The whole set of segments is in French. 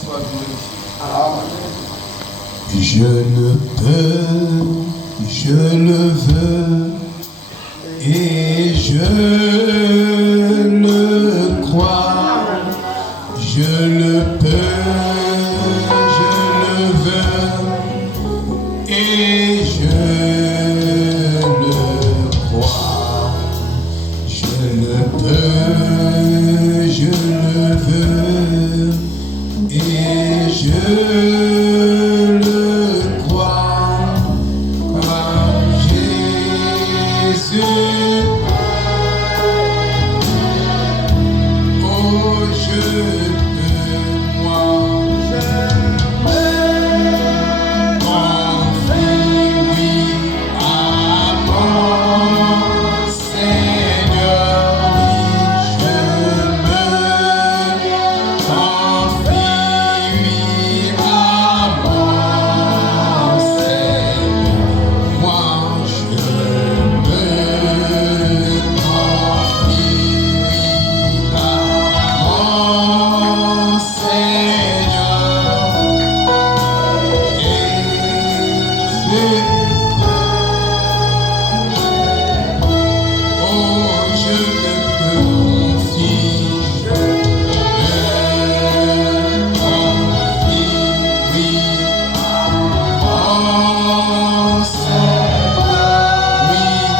soit glorifié. Je le peux, je le veux, et je le crois. Je le peux, je le veux, et je le crois. Je le peux, je le veux, et je le crois. Comme Jésus. Oh, je peux, moi, confie, oui, à mon Seigneur, oui, je me confie, oui, à mon Seigneur, moi, je me confie, oui, à mon Seigneur, Jésus. Oh, je me confie, je me confie, oui, à mon Seigneur, oui,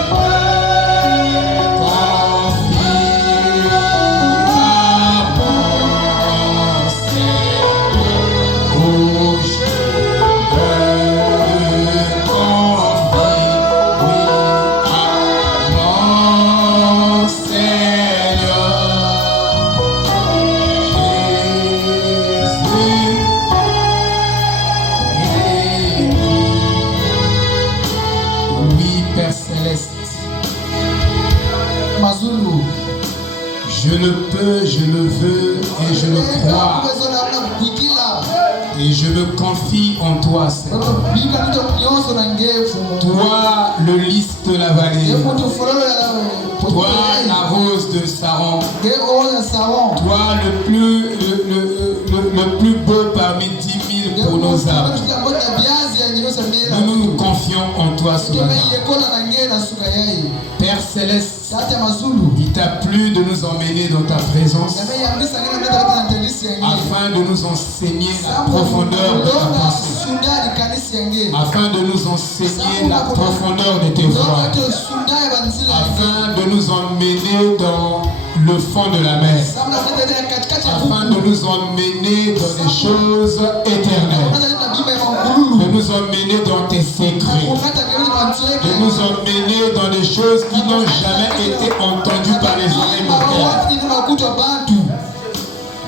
je me confie, à mon Seigneur. Oh, je me confie, oui, à mon Seigneur, Jésus. Oui, Père Céleste, Mazulu. je le peux, je le veux et je le crois. Et je me confie en toi, Seigneur. Toi, le lys de la vallée. Toi, la rose de Saron. Toi, le plus beau parmi 10 000 pour nos âmes. Nous nous confions en toi ce matin. Père Céleste, il t'a plu de nous emmener dans ta présence afin de nous enseigner la profondeur de ta pensée, afin de nous enseigner la profondeur de tes voies, afin de nous emmener dans le fond de la mer, afin de nous emmener dans des choses éternelles, de nous emmener dans tes secrets, de nous emmener dans des choses qui n'ont jamais été entendues par les oreilles mortelles,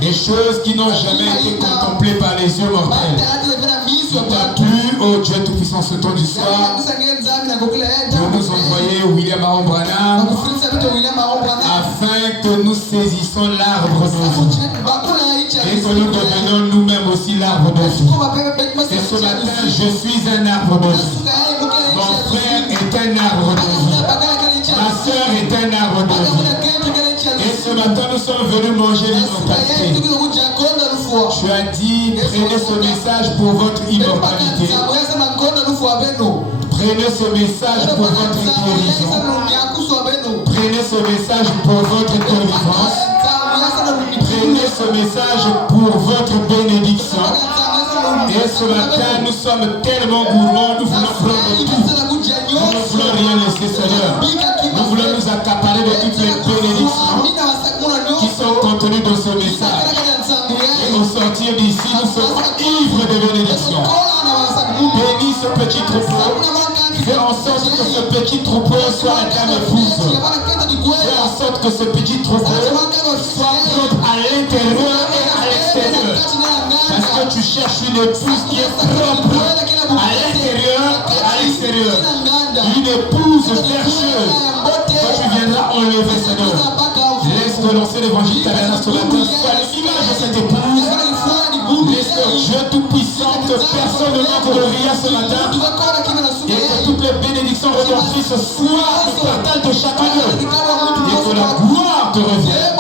des choses qui n'ont jamais été contemplées par les yeux mortels. Il t'a plu, oh Dieu Tout-Puissant, ce temps du soir, de nous envoyer William Aaron Branham afin que nous saisissons l'arbre de vie et que nous devenions nous-mêmes aussi l'arbre de vie. Et ce matin, je suis un arbre de vie. Mon frère est un arbre de vie. Ma soeur est un arbre de vie. Et ce matin, nous sommes venus manger l'immortalité. Tu as dit, prenez ce message pour votre immortalité. Prenez ce message pour votre guérison. Prenez ce message pour votre délivrance. Prenez ce message pour votre bénédiction. Et ce matin, nous sommes tellement gourmands, nous voulons prendre tout. Nous ne voulons rien laisser, Seigneur. Nous voulons nous accaparer de toutes les bénédictions qui sont contenues dans ce message. Et au sortir d'ici, nous serons ivres de bénédictions. Bénis ce petit troupeau. Fais en sorte que ce petit troupeau soit la dame épouse. Fais en sorte que ce petit troupeau soit propre à l'intérieur et à l'extérieur. Parce que tu cherches une épouse qui est propre à l'intérieur et à l'extérieur. Une épouse vertueuse que tu viendras enlever, Seigneur. Laisse-toi lancer l'évangile tabernacle sur la terre. Sois l'image de cette épouse. Laisse que Dieu Tout-Puissant, que personne ne manque de rien ce matin. Et que toutes les bénédictions redemptrices soient le partage de chacun d'eux. Et que la gloire te revienne.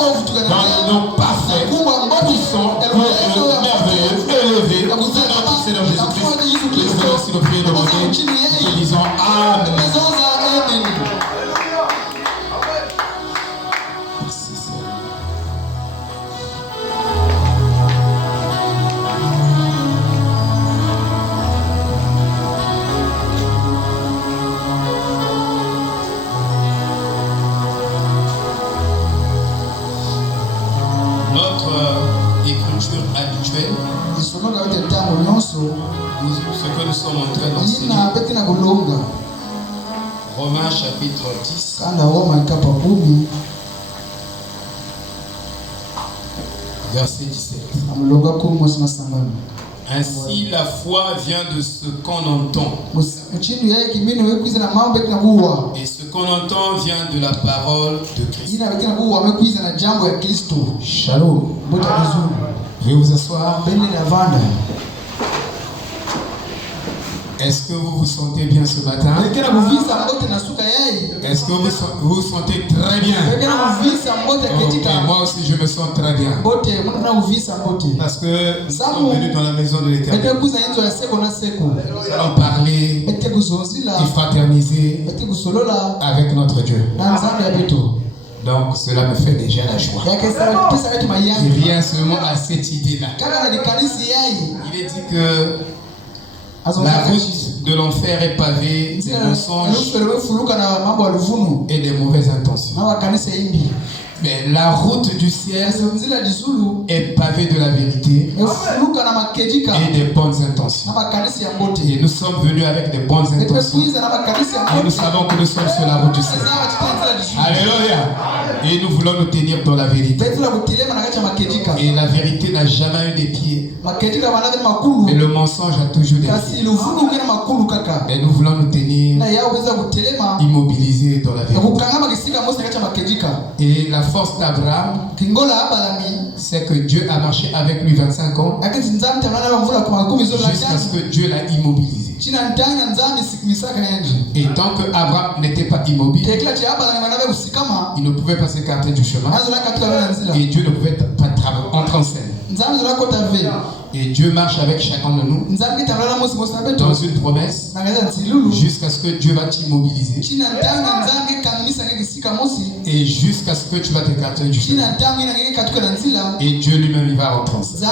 Dans le nom parfait, puissant, glorieux ce que nous sommes en train d'enseigner. Romains chapitre 10. Verset 17. Ainsi la foi vient de ce qu'on entend. Et ce qu'on entend vient de la parole de Christ. Shalom. Veuillez vous asseoir. Est-ce que vous vous sentez bien ce matin? Est-ce que vous vous sentez très bien? Okay, moi aussi je me sens très bien. Parce que nous sommes venus dans la maison de l'Éternel. Nous allons parler et fraterniser avec notre Dieu. Donc cela me fait déjà la joie. Et rien seulement à cette idée-là. Il est dit que la route de l'enfer est pavée des mensonges et des mauvaises intentions. Mais la route du ciel est pavée de la vérité et des bonnes intentions. Et nous sommes venus avec des bonnes intentions. Et nous savons que nous sommes sur la route du ciel. Alléluia. Et nous voulons nous tenir dans la vérité. Et la vérité n'a jamais eu des pieds. Mais le mensonge a toujours des pieds. Et nous voulons nous tenir immobilisés dans la vérité. Et la force d'Abraham, c'est que Dieu a marché avec lui 25 ans jusqu'à ce que Dieu l'a immobilisé. Et tant que Abraham n'était pas immobile, il ne pouvait pas s'écarter du chemin. Et Dieu ne pouvait pas entrer en scène. Et Dieu marche avec chacun de nous dans une promesse jusqu'à ce que Dieu va t'immobiliser et jusqu'à ce que tu vas t'écarter du chemin. Et Dieu lui-même il va rentrer en scène.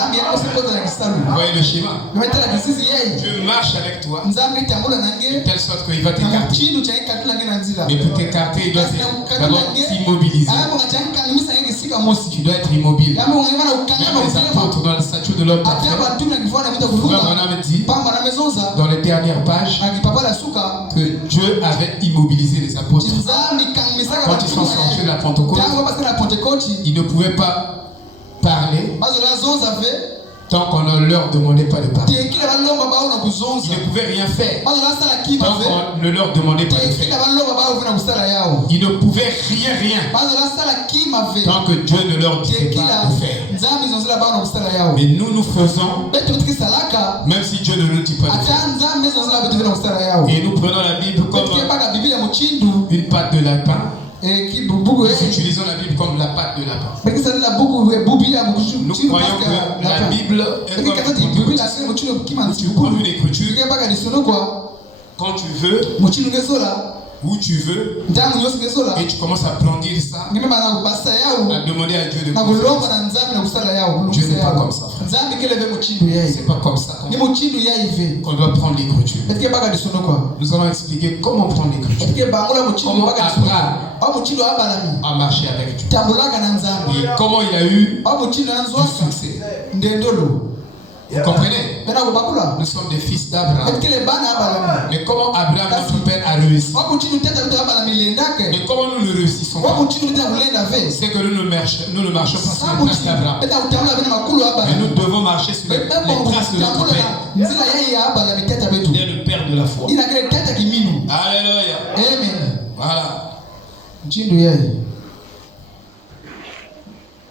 Vous voyez le schéma? Dieu marche avec toi de telle sorte qu'il va t'écarter. Mais pour t'écarter, il doit d'abord t'immobiliser. Tu dois être immobile. Même les apôtres dans le statut de l'homme parfait, dit dans les dernières pages que Dieu avait immobilisé les apôtres. Quand ils sont sortis de la Pentecôte, ils ne pouvaient pas parler tant qu'on ne leur demandait pas de parler. Ils ne pouvaient rien faire tant qu'on ne leur demandait pas de faire. Ils ne pouvaient rien tant que Dieu ne leur disait pas de faire. Mais nous faisons même si Dieu ne nous dit pas de faire. Et nous prenons la Bible comme une patte de lapin. Nous utilisons la Bible comme la patte de lapin. Nous croyons que la Bible est comme une écriture. Quand tu veux, où tu veux, et tu commences à brandir ça, à demander à Dieu de confiance. Dieu n'est pas comme ça, frère. C'est pas comme ça qu'on doit prendre l'écriture. Nous allons expliquer comment prendre l'écriture. Comment Abraham a marché avec Dieu. Et comment il a eu du succès. Vous comprenez? Nous sommes des fils d'Abraham. Mais comment Abraham, notre père, a réussi? Mais comment nous ne réussissons pas? C'est que nous ne marchons pas sur les traces d'Abraham. Mais nous devons marcher sur les traces de notre père. Il est le père de la foi. Alléluia. Amen. Voilà.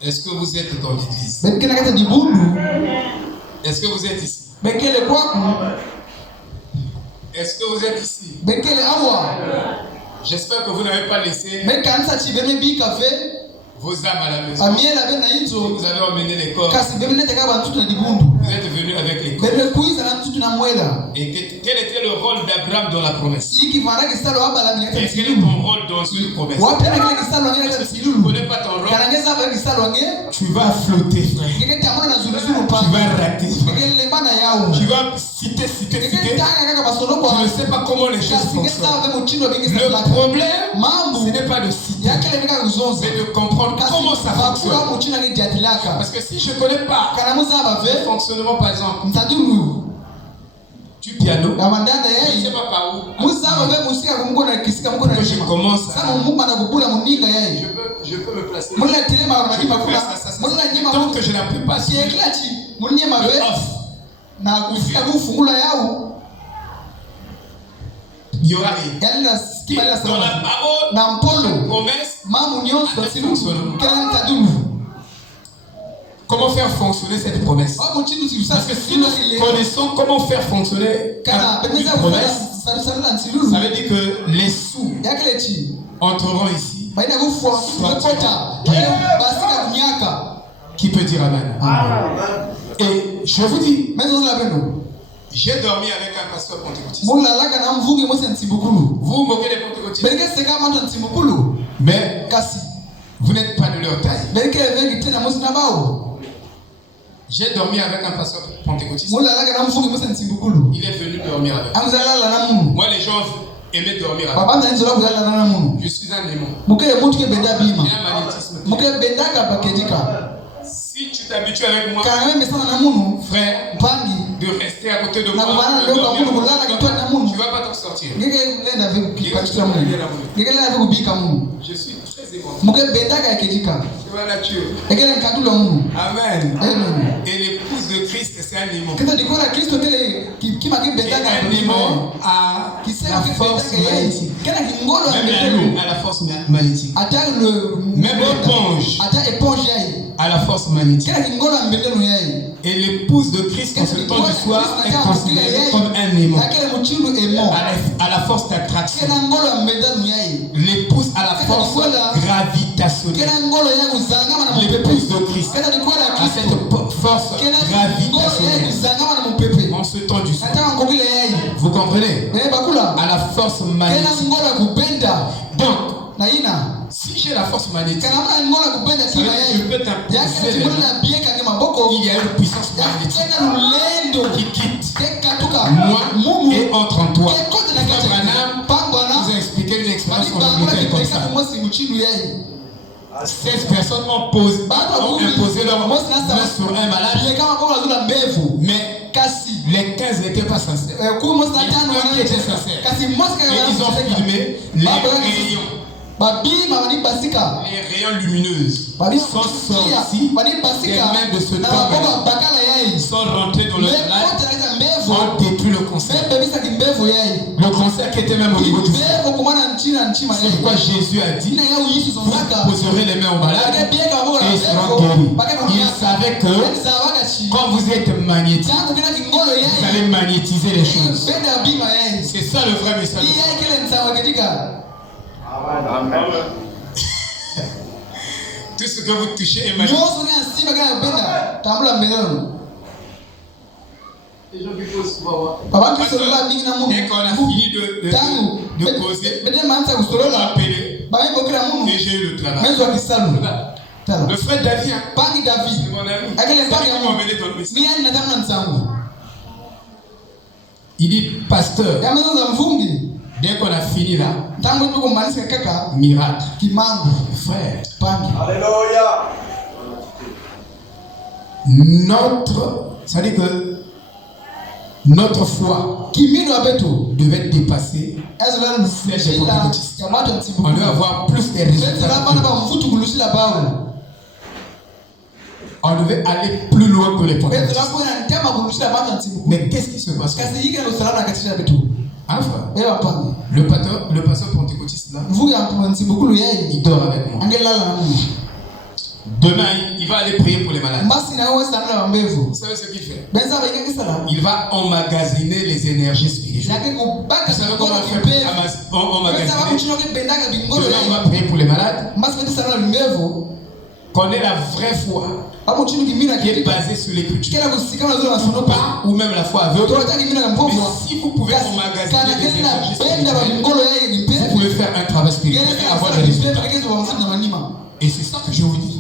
Est-ce que vous êtes dans l'église? Est-ce que vous êtes ici? Est-ce que vous êtes ici? J'espère que vous n'avez pas laissé vos âmes à la maison. Vous avez emmené les corps. Vous êtes venus avec les corps. Et Quel était le rôle d'Abraham dans la promesse? Quel est ton rôle dans cette promesse? Si tu ne connais pas ton rôle, tu vas flotter, frère. Tu vas rater, frère. Tu vas citer. Tu ne sais pas comment les choses fonctionnent. Le problème, ce n'est pas de citer, mais de comprendre comment ça fonctionne. Parce que si je ne connais pas le fonctionnement, par exemple, du piano, je ne sais pas par où. Que je commence je peux me placer. Tant que je n'appuie pas sur le off, il y aura rien. Dans la parole, la promesse, comment faire fonctionner cette promesse? Parce que si nous connaissons comment faire fonctionner une promesse, ça veut dire que les sous entreront ici. Qui peut dire amen? Et je vous dis, j'ai dormi avec un pasteur pentecôtiste. Vous vous moquez des pentecôtistes, mais vous n'êtes pas de leur taille. J'ai dormi avec un pasteur pentecôtiste. Il est venu dormir avec moi. Moi, les gens aimaient dormir avec moi. Je suis un démon. J'ai un magnétisme. Si tu t'habitues avec moi, frère, de rester à côté de moi, tu ne vas pas t'en sortir. Je suis très aimant. C'est ma nature. Amen. Et l'épouse de Christ, c'est un aimant. Et un aimant a la force magnétique. Même la lune a la force magnétique. Même l'éponge a la force magnétique. Et l'épouse de Christ, en ce temps du soir, est considérée comme un aimant. À la force d'attraction. L'épouse a la force gravitationnelle. L'épouse de Christ a cette force gravitationnelle. En ce temps du soir. Vous comprenez? À la force magnétique. Donc, si j'ai la force magnétique, je peux t'imposer les mains. Il y a une puissance magnétique qui quitte moi et entre en toi. Abraham vous a expliqué une expérience qu'on a vécue comme ça. 16 personnes ont imposé leur main sur un malade, mais les 15 n'étaient pas sincères. Les 15 qui étaient sincères. Et ils ont filmé les rayons. Les rayons lumineuses sont sortis des mains de ce temple, sont rentrés dans le malade, ont détruit le concert. Le concert qui était même au niveau du ciel. C'est pourquoi Jésus a dit, vous poserez les mains au malade et ils seront guéris. Il savait que quand vous êtes magnétique, vous allez magnétiser les choses. C'est ça le vrai message. Amen. Tout ce que vous touchez est magnifique. Les gens qui posent souvent. Dès qu'on a fini de causer, on m'a appelé et j'ai eu le travail. Le frère David, c'est mon ami. Il m'a emmené dans le message. Il dit, pasteur, dès qu'on a fini là, miracle, frère, alléluia. C'est-à-dire que notre foi devait dépasser celle des pentecôtistes. On doit avoir plus de résultats. On devait aller plus loin que les pentecôtistes. Mais qu'est-ce qui se passe? Le pasteur pentecôtiste là, il dort avec moi. Demain, il va aller prier pour les malades. Vous savez ce qu'il fait? Il va emmagasiner les énergies spirituelles. Vous savez comment on fait pour emmagasiner? Demain, on va prier pour les malades. Qu'on ait la vraie foi. qui est basé sur l'écriture. Pas ou même la foi aveugle. Mais si vous pouvez emmagasiner des énergies spirituelles, vous pouvez faire un travail spirituel et avoir des résultats. Et c'est ça que je vous dis.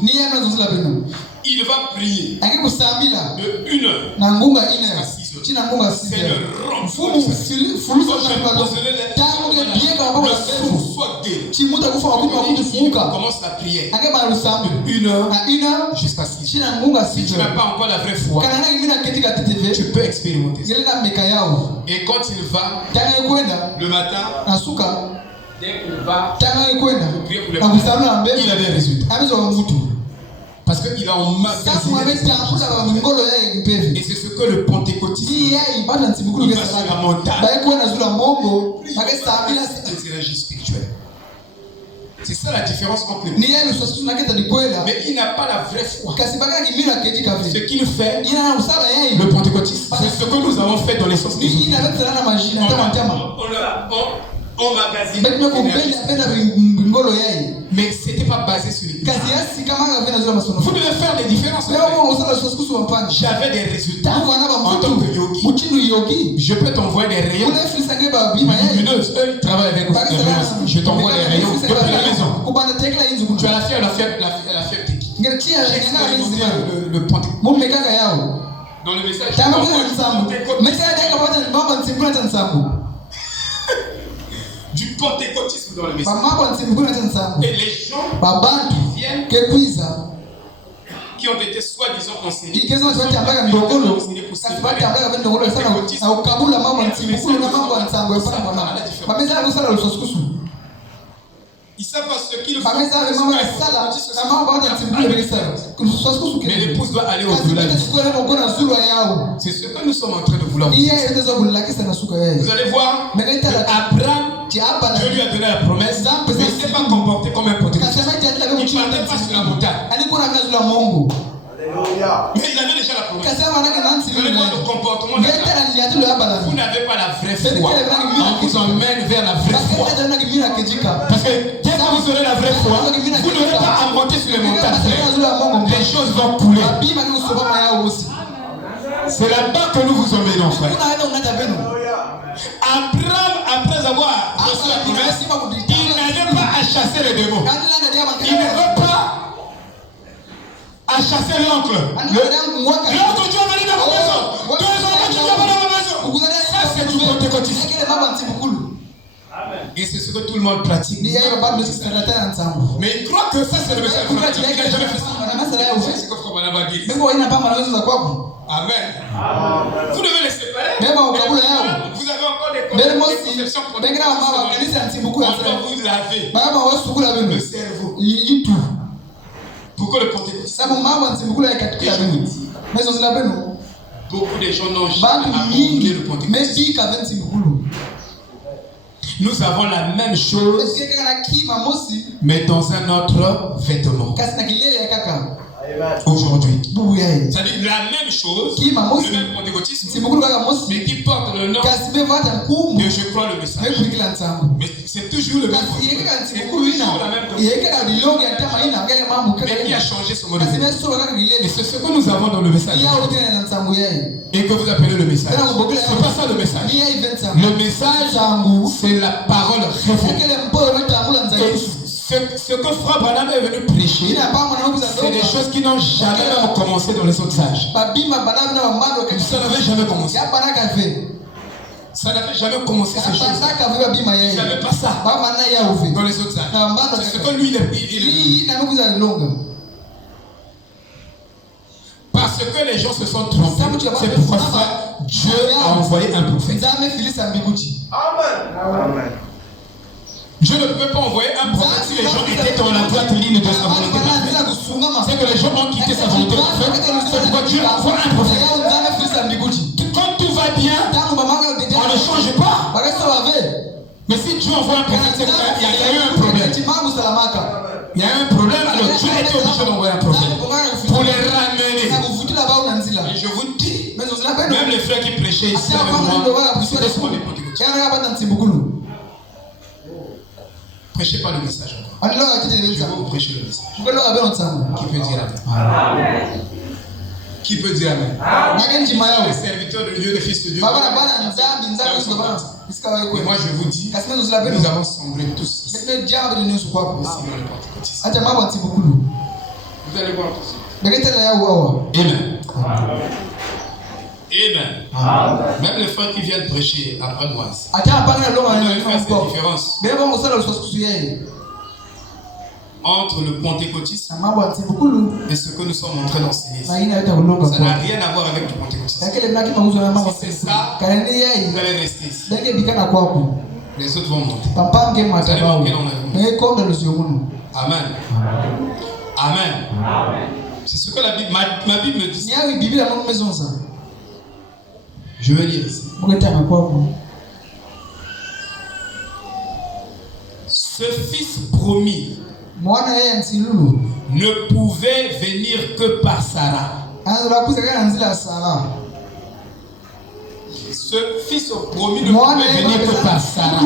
Il va prier de 1 heure à 6 heures. C'est le renfort du Saint-Esprit. Quand je poserai les mains, le cerveau soit guéri. Commence la prière de 1 heure jusqu'à 6 heures. Si tu n'as pas encore la vraie foi, tu peux expérimenter ça. Et quand il va le matin, dès qu'il va prier pour les femmes, il a des résultats. Parce qu'il a emmagasiné. Et c'est ce que le pentecôtiste, il va sur la montagne. Des énergies spirituelles. C'est ça la différence entre les deux. Mais il n'a pas la vraie foi. Ce qu'il fait, le pentecôtiste, c'est ce que nous avons fait dans les sens des on magazine. Mais ce n'était pas basé sur l'église. Vous devez faire des différences. J'avais des résultats en tant que yogi. Je peux t'envoyer des rayons lumineuses. Eux, ils travaillent avec vous. Je t'envoie des rayons depuis la maison. Tu as la fièvre technique. J'ai expérimenté le pentecôtisme. Dans le message, du pentecôtisme dans le message. Et les gens qui viennent, qui ont été soi-disant enseignés, ils savent pas ce qu'ils font. Mais l'épouse doit aller au-delà. C'est ce que nous sommes en train de vouloir. Vous allez voir, Abraham, Dieu lui a donné la promesse, mais il ne s'est pas comporté comme un pentecôtiste. Il ne partait pas sur la montagne. Mais il avait déjà la promesse. Vous allez voir le comportement de l'Abraham. Vous n'avez pas la vraie foi. On vous emmène vers la vraie foi. Parce que dès que vous aurez la vraie foi, vous n'aurez pas à monter sur les montagnes. Les choses vont couler. C'est là-bas que nous vous emmenons, frère. Abraham, après avoir reçu la promesse, il n'avait pas à chasser les démons. Il ne veut pas à chasser l'oncle. L'oncle, tu as venu dans ma maison. Deux enfants, tu as venu dans ma maison. Ça, c'est du pentecôtisme. Et c'est ce que tout le monde pratique. Mais il croit que ça, c'est le message. Il n'a jamais fait ça. C'est comme on a dit. Amen. Vous devez les séparer. Vous avez encore des conceptions protégées. On doit vous laver le cerveau. Pourquoi le pentecôtisme? Beaucoup de gens n'ont jamais abandonné le pentecôtisme. Nous avons la même chose, mais dans un autre vêtement. Aujourd'hui. C'est-à-dire la même chose, le même pentecôtisme, mais qui porte le nom de je crois le message. Mais c'est toujours le même pentecôtisme. C'est toujours la même chose. Mais qui a changé son mode de vie. Et c'est ce que nous avons dans le message. Et que vous appelez le message. C'est pas ça le message. Le message, c'est la parole révélée. Ce que Frère Branham est venu prêcher, c'est des choses qui n'ont jamais commencé dans les autres sages. Ça n'avait jamais commencé. Ça n'avait jamais commencé ces choses. Il n'y avait pas ça dans les autres sages. C'est ce que lui, il est venu. Parce que les gens se sont trompés. C'est pourquoi Dieu a envoyé un prophète. Amen. Je ne peux pas envoyer un prophète si les gens étaient dans la droite ligne de sa volonté. C'est que les gens ont quitté sa volonté. C'est pourquoi Dieu envoie un prophète. Quand tout va bien, on ne change pas. Mais si Dieu envoie un prophète, c'est qu'il y a eu un problème. Il y a eu un problème, alors Dieu était obligé d'envoyer un prophète pour les ramener. Et je vous dis, même les frères qui prêchaient ici avec moi, c'était souvent des pentecôtistes. Prêchez pas le message encore. Je vais vous prêcher le message. Qui peut dire Amen. Qui peut dire Amen? Les serviteurs de Dieu, les fils de Dieu. Et moi je vous dis, nous avons sombré tous. Ici dans le Pentecôtiste. Vous allez voir tout ça. Amen. Amen. Même les frères qui viennent prêcher après moi, ils doivent faire cette différence entre le pentecôtisme et ce que nous sommes en train d'enseigner. Ça n'a rien à voir avec le pentecôtisme. Si c'est ça, vous allez rester ici. Les autres vont monter. Vous allez voir quel on a. Amen. Amen. C'est ce que la Bible, ma Bible me dit. Je vais lire ici. Ce fils promis ne pouvait venir que par Sarah. Ce fils promis ne pouvait venir que par Sarah.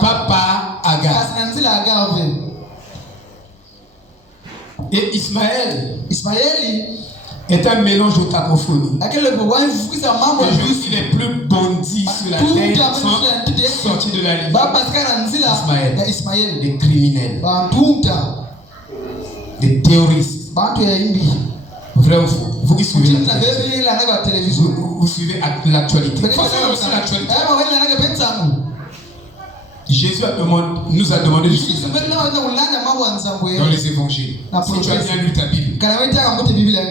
Pas par Agar. Et Ismaël est un mélange de cacophonie. Les juifs les plus bandits sur la terre sont sortis de la ligne. Ismaël, des criminels, des terroristes. Vrai ou faux? Vous qui suivez la télévision, vous suivez l'actualité. Jésus nous a demandé de suivre dans les évangiles. Si tu as bien lu ta Bible,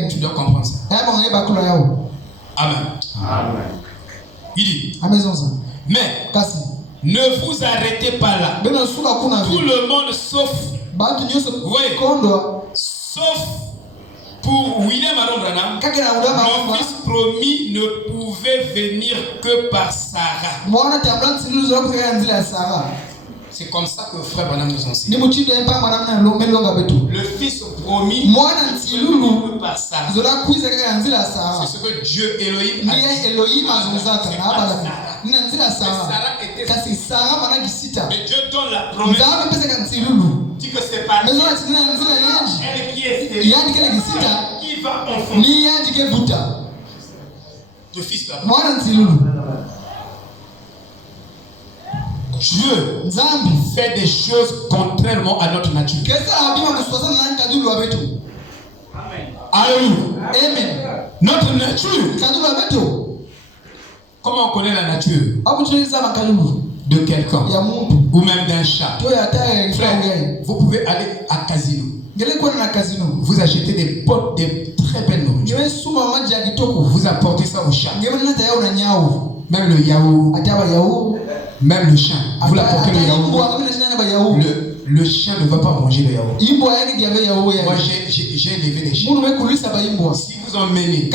tu dois comprendre ça. Amen. Il dit, mais ne vous arrêtez pas là. Tout le monde sauf pour William Aaron Branham, le fils promis ne pouvait venir que par Sarah. C'est comme ça que frère Branham nous enseigne. Le fils promis ne pouvait que par Sarah. C'est ce que Dieu Elohim a dit. Mais Dieu donne la promesse. Dit que c'est par elle qui est stérile, qui va enfanter le fils d'Abraham. Dieu fait des choses contrairement à notre nature. Amen. Notre nature. Comment on connaît la nature de quelqu'un ou même d'un chat? Frère, vous pouvez aller à casino. Vous achetez des potes de très belles nourritures. Vous apportez ça au chat. Même le yaourt. Même le chien. Vous l'apportez le yaourt. Le chien ne va pas manger le yaourt. Moi j'ai élevé des chiens. Si vous emmenez le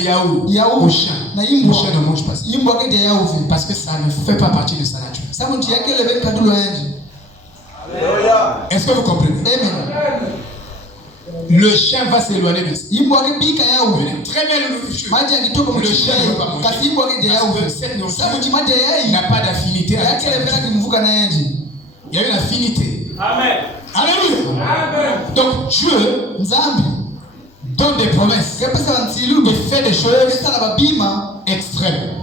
yaourt au chien, le chien ne mange pas ça. Parce que ça ne fait pas partie de sa nature. Est-ce que vous comprenez? Le chien va s'éloigner de ça. Très belle nourriture. Le chien ne va pas manger. Parce que cette nourriture n'a pas d'affinité avec sa nourriture. Il y a une affinité. Amen. Alléluia. Donc Dieu donne des promesses et fait des choses extrêmes.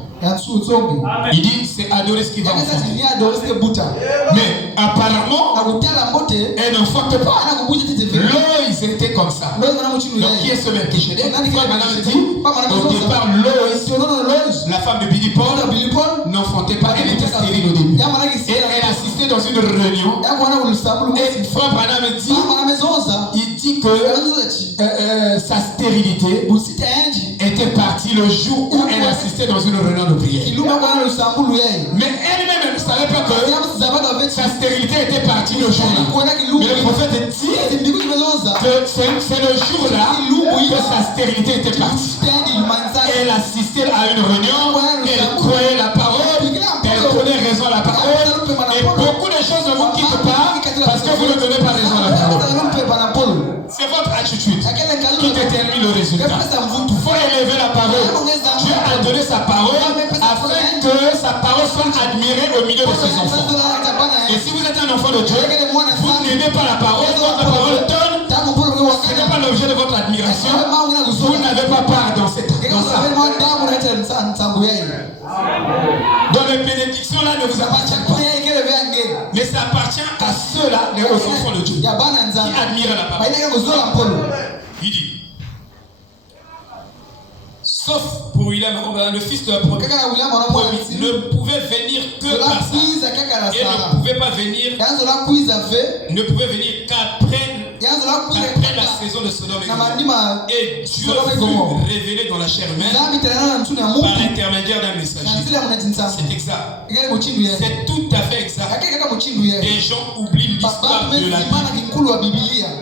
Il dit c'est adorer ce qui va enfanter. Mais apparemment elle n'enfante pas. Loïs était comme ça. Donc qui est ce mec qui chédait? Au départ Loïs, la femme de Billy Paul, n'enfantait pas. Elle était stérile au début. Et elle assistait dans une réunion. Et frère Branham dit, il dit que sa stérilité était partie le jour où elle assistait dans une réunion de prière. Mais elle-même elle ne savait pas que sa stérilité était partie le jour-là. Mais le prophète dit que c'est le jour-là que sa stérilité était partie. Elle assistait à une réunion, elle croyait la parole, elle donnait raison à la parole. Et beaucoup de choses ne vous quittent pas parce que vous ne donnez pas raison à la parole. C'est votre attitude qui détermine le résultat. Il faut élever la parole. Dieu a donné sa parole afin que sa parole soit admirée au milieu de ses enfants. Et si vous êtes un enfant de Dieu, vous n'aimez pas la parole, votre parole donne, ce n'est pas l'objet de votre admiration. n'avez pas part dans ça. Dans les bénédictions là ne vous appartient pas. Mais ça appartient à ceux-là, les enfants de Dieu, qui admirent la parole. Il dit, sauf pour William, le fils de la prophète, ne pouvait venir que par ça. Et ne pouvait pas venir, ne pouvait venir qu'après la saison de Sodome et Gomorrhe. Et Dieu fut révélé dans la chair humaine par l'intermédiaire d'un messager. C'est exact. C'est tout à fait exact. Les gens oublient l'histoire de la Bible. Il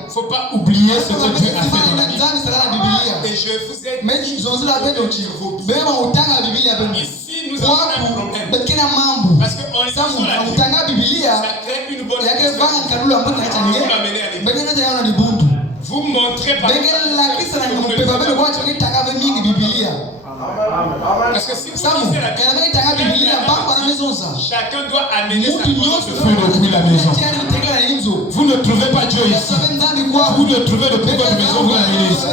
ne faut pas oublier ce que Dieu a fait dans la Bible. Et je vous ai dit, ici nous avons un problème. Parce qu'on lit sur la Bible, ça crée une bonne question. Vous montrez par parce que si vous lisez la Bible, chacun doit amener sa maison. Vous ne trouvez pas Dieu ici. Vous ne trouvez le pouvoir de maison, vous l'amenez ici.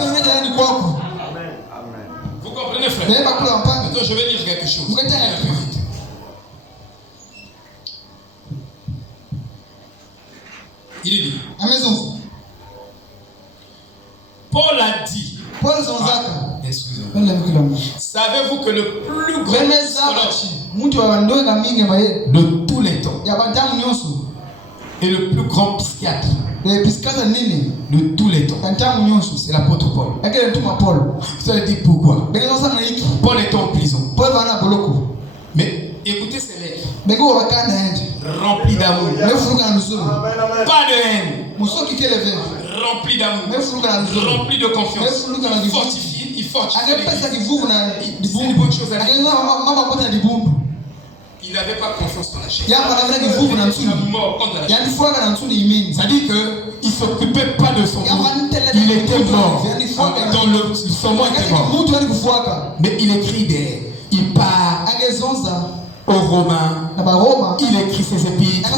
Vous comprenez, frère? Maintenant, je vais dire quelque chose. Il dit, Paul a dit, excusez-moi, savez-vous que le plus grand de tous les temps et le plus grand psychiatre de tous les temps, c'est l'apôtre Paul. Vous allez dire pourquoi? Paul est en prison. Mais écoutez ces lettres remplis d'amour, pas de haine, rempli d'amour, rempli de confiance, il fortifie c'est une bonne chose à dire. Il n'avait pas confiance dans la chair. C'est-à-dire qu'il ne s'occupait pas de son mort. Il était mort. Dans son mort était mort. Mais il écrit des... Il part aux Romains. Il écrit ses épîtres.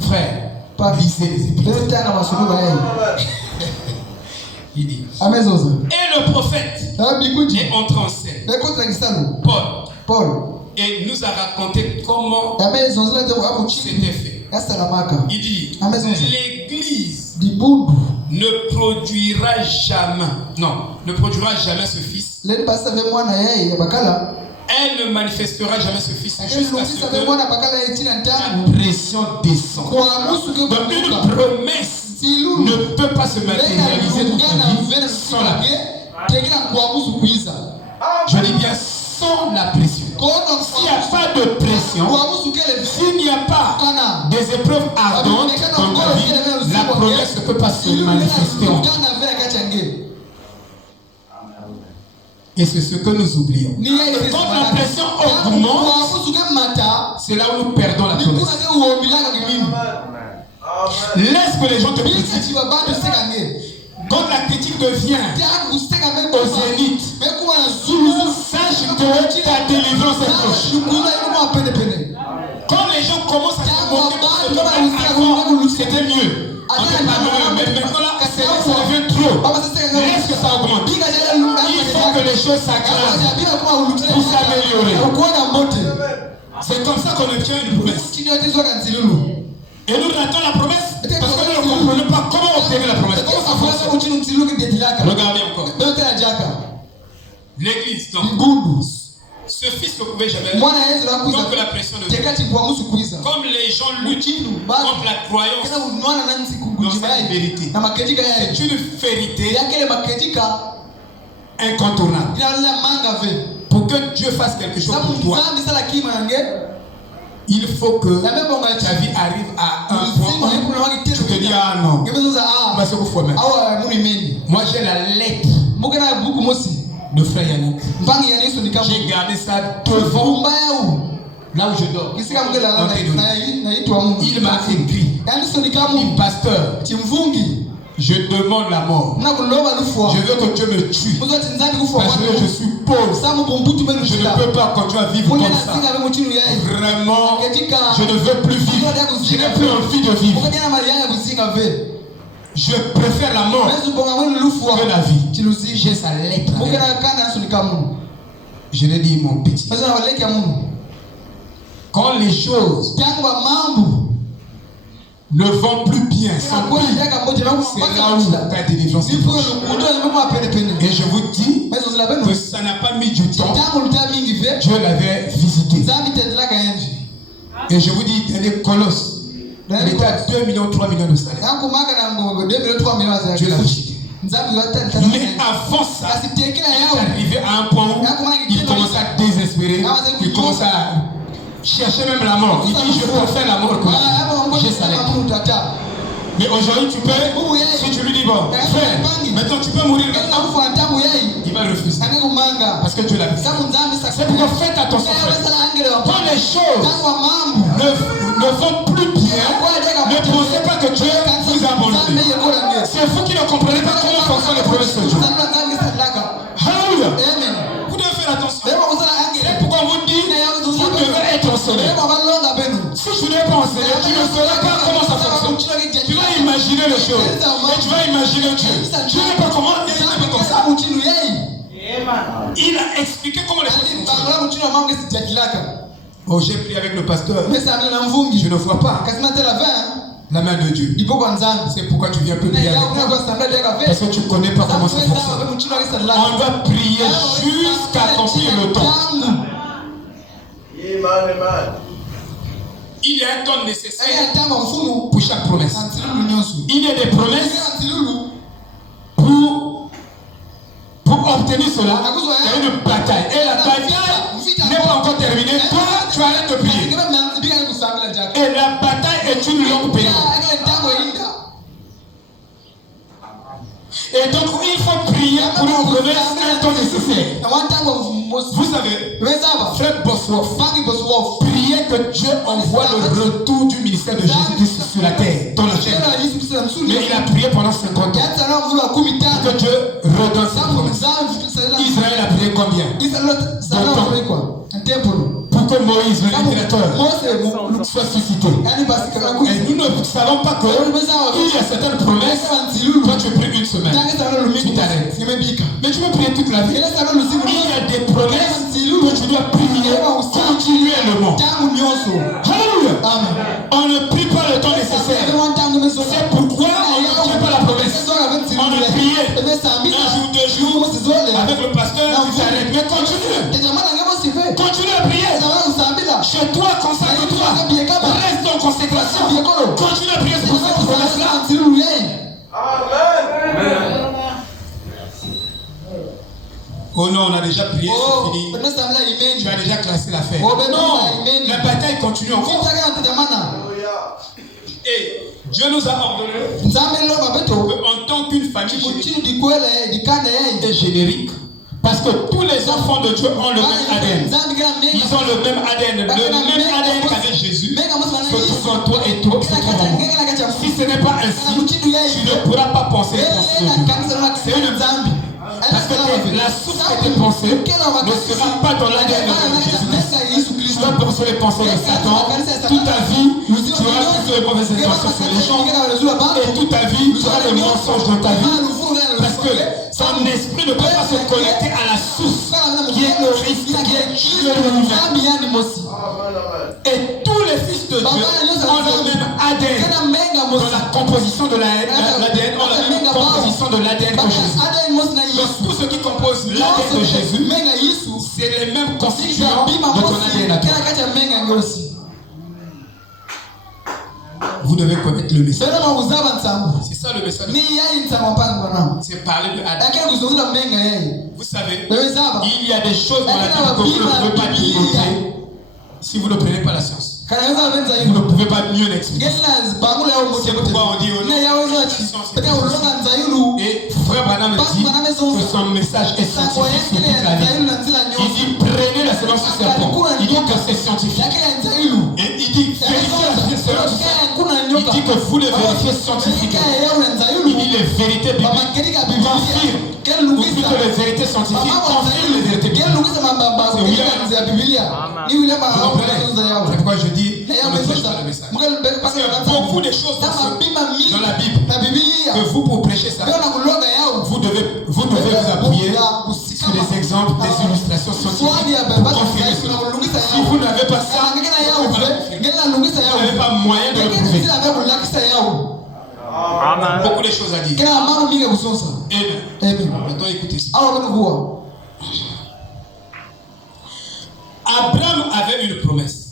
Frère, lisez les épîtres. Il dit. Et le prophète est entré en scène. Paul. Et nous a raconté comment c'était fait. Il dit, l'église ne produira jamais ce fils. Elle ne manifestera jamais ce fils jusqu'à ce que la pression descende. Donc une promesse ne peut pas se matérialiser dans ta vie sans la pression. Je dis bien sans la pression. S'il n'y a pas de pression, s'il n'y a pas des épreuves ardentes dans ta vie, la promesse ne peut pas se manifester en toi. Et c'est ce que nous oublions. Quand la pression augmente, c'est là où nous perdons la promesse. Laisse que les gens te critiquent. Quand la critique devient au zénith, sache que ta délivrance est proche. Quand les gens commencent à se moquer, avant c'était mieux. On n'est pas mieux, mais maintenant là, ça devient trop. Laisse que ça augmente. Il faut que les choses s'aggravent pour s'améliorer. C'est comme ça qu'on obtient une promesse. Et nous ratons la promesse parce que nous ne comprenons pas comment obtenir la promesse. Comment ça fonctionne? Regardez encore. L'église, donc. Ce fils ne pouvait jamais contre la pression de Dieu. Comme les gens luttent contre la croyance dans cette vérité. C'est une vérité incontournable. Pour que Dieu fasse quelque chose pour toi, il faut que ta vie arrive à un point où tu te dis ah non. Moi j'ai la lettre de frère Yannick. J'ai gardé ça devant là où je dors. Il m'a écrit, pasteur, je demande la mort. Je veux que Dieu me tue. Parce que je suis pauvre. Je ne peux pas continuer à vivre comme ça. Vraiment, je ne veux plus vivre. Je n'ai plus envie de vivre. Je préfère la mort que la vie. J'ai sa lettre. Je l'ai dit, mon petit. Quand les choses ne vont plus bien, c'est là où ta délivrance est proche. Et je vous dis que ça n'a pas mis du temps. Dieu l'avait visité. Et je vous dis, il y a des colosses. Il était à 2 millions, 3 millions de salaire. Dieu l'a visité. Mais avant ça, il est arrivé à un point où il commençait à désespérer. Il commençait à chercher même la mort. Il dit, je préfère la mort que j'ai sa lettre. Mais aujourd'hui, tu peux, si tu lui dis, bon, frère, maintenant tu peux mourir maintenant, il va refuser. Parce que Dieu l'a visité. C'est pourquoi faites attention, frère. Quand les choses ne vont plus bien, ne pensez pas que Dieu vous a abandonné. C'est vous qui ne comprenez pas comment fonctionnent les promesses de Dieu. Alléluia. Vous devez faire attention. C'est pourquoi on vous dit, vous devez être enseigné. Si tu n'es pas enseigné, tu ne sauras pas comment ça fonctionne. Tu vas imaginer les choses. Et tu vas imaginer Dieu. Tu ne sais pas comment il est comme ça. Il a expliqué comment les choses fonctionnent. Oh, j'ai prié avec le pasteur. Je ne vois pas la main de Dieu. C'est pourquoi tu viens plus prier avec moi. Parce que tu ne connais pas comment ça fonctionne. On doit prier jusqu'à accomplir le temps. Il y a un temps nécessaire pour chaque promesse. Il y a des promesses pour obtenir cela. Il y a une bataille. Et la bataille n'est pas encore terminée. Toi, tu arrêtes de prier. Et la bataille est une longue période. Et donc il faut prier pour une promesse un temps nécessaire. Vous savez, frère Bosworth, priez que Dieu envoie le retour du ministère de Jésus-Christ sur la terre, dans la chair. Mais il a prié pendant 50 ans que Dieu redonne sa promesse. Israël a prié combien? Pour que Moïse, le libérateur, soit suscité. Et nous ne savons pas qu'il y a certaines promesses. Toi tu pries une semaine, tu t'arrêtes. Mais tu peux prier toute la vie. Il y a des promesses que tu dois prier continuellement. Alléluia. On ne prie pas le temps nécessaire. C'est pourquoi on ne tient pas la promesse. On a prié un jour, 2 jours avec le pasteur, tu t'arrêtes. Mais continue. Continue à prier. Chez toi, consacre-toi. Reste en consécration. Continue à prier pour cette promesse-là. Amen. Oh non, on a déjà prié, c'est fini. Tu as déjà classé l'affaire. Non, la bataille continue encore. Et Dieu nous a ordonné qu'en tant qu'une famille est générique. Parce que tous les enfants de Dieu ont le même ADN. Ils ont le même ADN. Le même ADN qu'avec Jésus se trouve en toi et toi se trouve en moi. Si ce n'est pas ainsi, tu ne pourras pas penser pour Dieu. C'est une zambi. Parce que la source de tes pensées ne sera pas dans l'ADN de Jésus-Christ. Tu vas penser les pensées de Satan. Toute ta vie, tu auras plutôt les mauvaises intentions sur les gens. Et toute ta vie, tu auras des mensonges dans ta vie. Parce que ton esprit ne peut pas se connecter à la source qui est le Christ, qui est Dieu lui-même. Et tous les fils de Dieu ont le même ADN. Dans la composition de l'ADN, ont la même composition de l'ADN que Jésus. Donc tout ce qui compose l'ADN de Jésus, c'est les mêmes constituants de ton ADN à toi. Vous devez connaître le message. C'est ça le message. C'est parler de ADN. Vous savez, il y a des choses dans la vie que vous ne pouvez pas piloter si vous ne prenez pas la science. Vous ne pouvez pas mieux l'expliquer. C'est pourquoi on dit et frère Branham dit que son message est scientifique sur toute la vie. Il dit prenez la séance du serpent. Il dit que c'est scientifique. Et il dit vérifiez la séance du serpent. Il dit que vous les vérifiez scientifiquement. Il dit les vérités bibliques confirment. Ou plutôt les vérités scientifiques confirment les vérités bibliques. C'est pourquoi je dis on ne touche pas le message. Parce qu'il y a beaucoup de choses dans la Bible que vous pour prêcher ça, vous devez vous appuyer sur les exemples des illustrations scientifiques pour confirmer cela. Si vous n'avez pas ça, vous n'avez pas moyen de le prouver. Beaucoup de choses à dire. Amen. Maintenant écoutez ça. Abraham avait une promesse.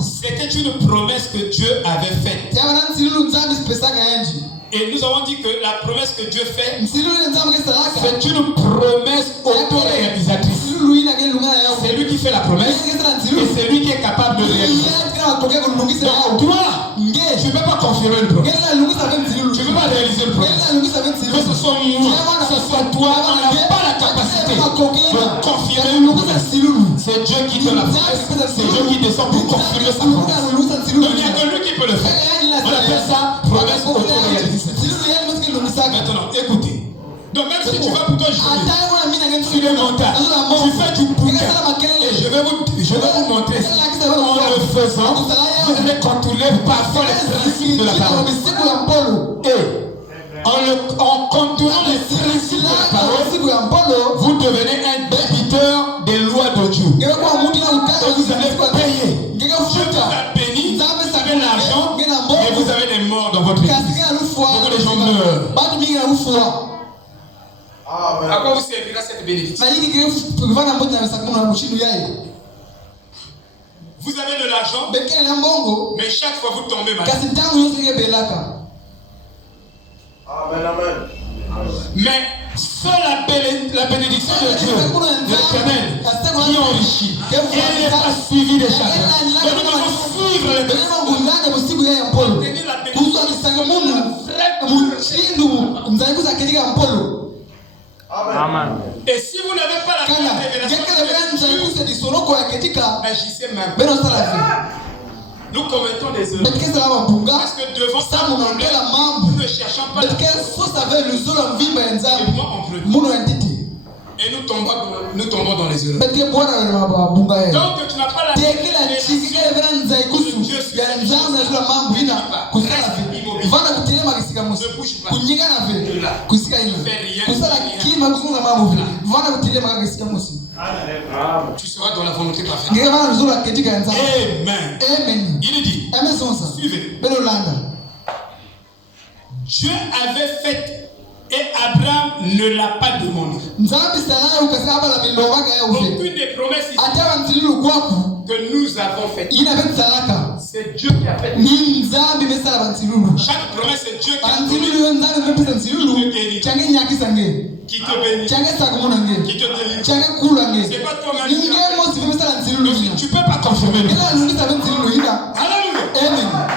C'était une promesse que Dieu avait faite. Et nous avons dit que la promesse que Dieu fait, c'est une promesse autoréalisatrice. C'est lui qui fait la promesse et c'est lui qui est capable de réaliser. Donc toi, tu ne peux pas confirmer une promesse. Tu ne peux pas réaliser une promesse. Que ce soit moi, que ce soit toi, on n'a pas la capacité de confirmer une promesse. C'est Dieu qui fait la promesse. C'est Dieu qui descend pour confirmer sa promesse. Donc il n'y a que lui qui peut le faire. On appelle ça promesse autoréalisatrice. Maintenant, écoutez. Donc même si tu vas plutôt jouer sur les montagnes, tu fais du bouquin. Et je vais vous montrer ça. En le faisant, vous allez contrôler parfois les principes de la parole. Et en contournant les principes de la parole, vous devenez un débiteur des lois de Dieu. Donc vous allez payer. Dieu vous a béni, vous avez l'argent, et vous avez des morts dans votre église. Beaucoup de gens meurent. À quoi vous servira cette bénédiction? Vous avez de l'argent, mais chaque fois vous tombez malade. Mais seule la bénédiction de Dieu, de l'Éternel, qui enrichit, elle n'est pas suivie des chagrins. Donc nous devons suivre les bénédictions. Amen. Et si vous n'avez pas la révélation, agissez maintenant. Nous commettons des erreurs. Parce que devant ça, nous ne cherchons pas la et moi en premier. Et nous tombons dans les erreurs. Donc tu n'as pas la révélation de Dieu sur la ne bouge pas. Tu seras dans la volonté parfaite. Amen. Il dit, suivez. Dieu avait fait et Abraham ne l'a pas demandé. Aucune des promesses ici que nous avons faites, c'est Dieu qui a fait. Chaque promesse, c'est Dieu qui a donné. Qui te bénit, qui te délivre. C'est pas toi-même qui a fait. Donc tu ne peux pas confirmer. Alléluia.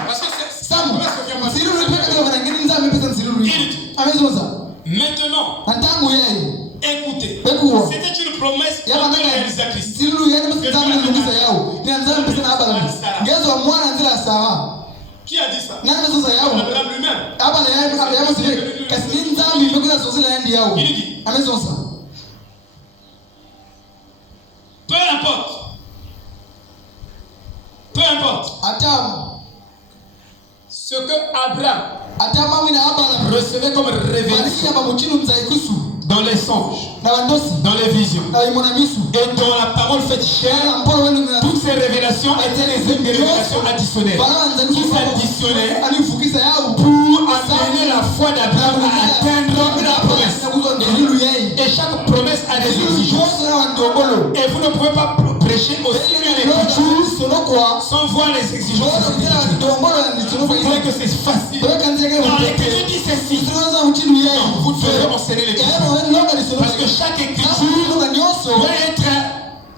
Parce que c'est ça. Maintenant, écoutez, c'était une promesse réalisatrice. Qui a dit ça? Abraham lui-même. Il dit, peu importe ce que Abraham recevait comme révélation dans les songes, dans les visions et dans la parole faite chair, toutes ces révélations étaient des révélations additionnelles qui s'additionnaient pour amener la foi d'Abraham à atteindre la promesse. Et chaque promesse a des exigences. Et vous ne pouvez pas prêcher aussi une écriture sans voir les exigences de cette écriture. Vous croyez que c'est facile? Dans l'écriture dit ceci. Non, vous devez enseigner l'écriture. Parce que chaque écriture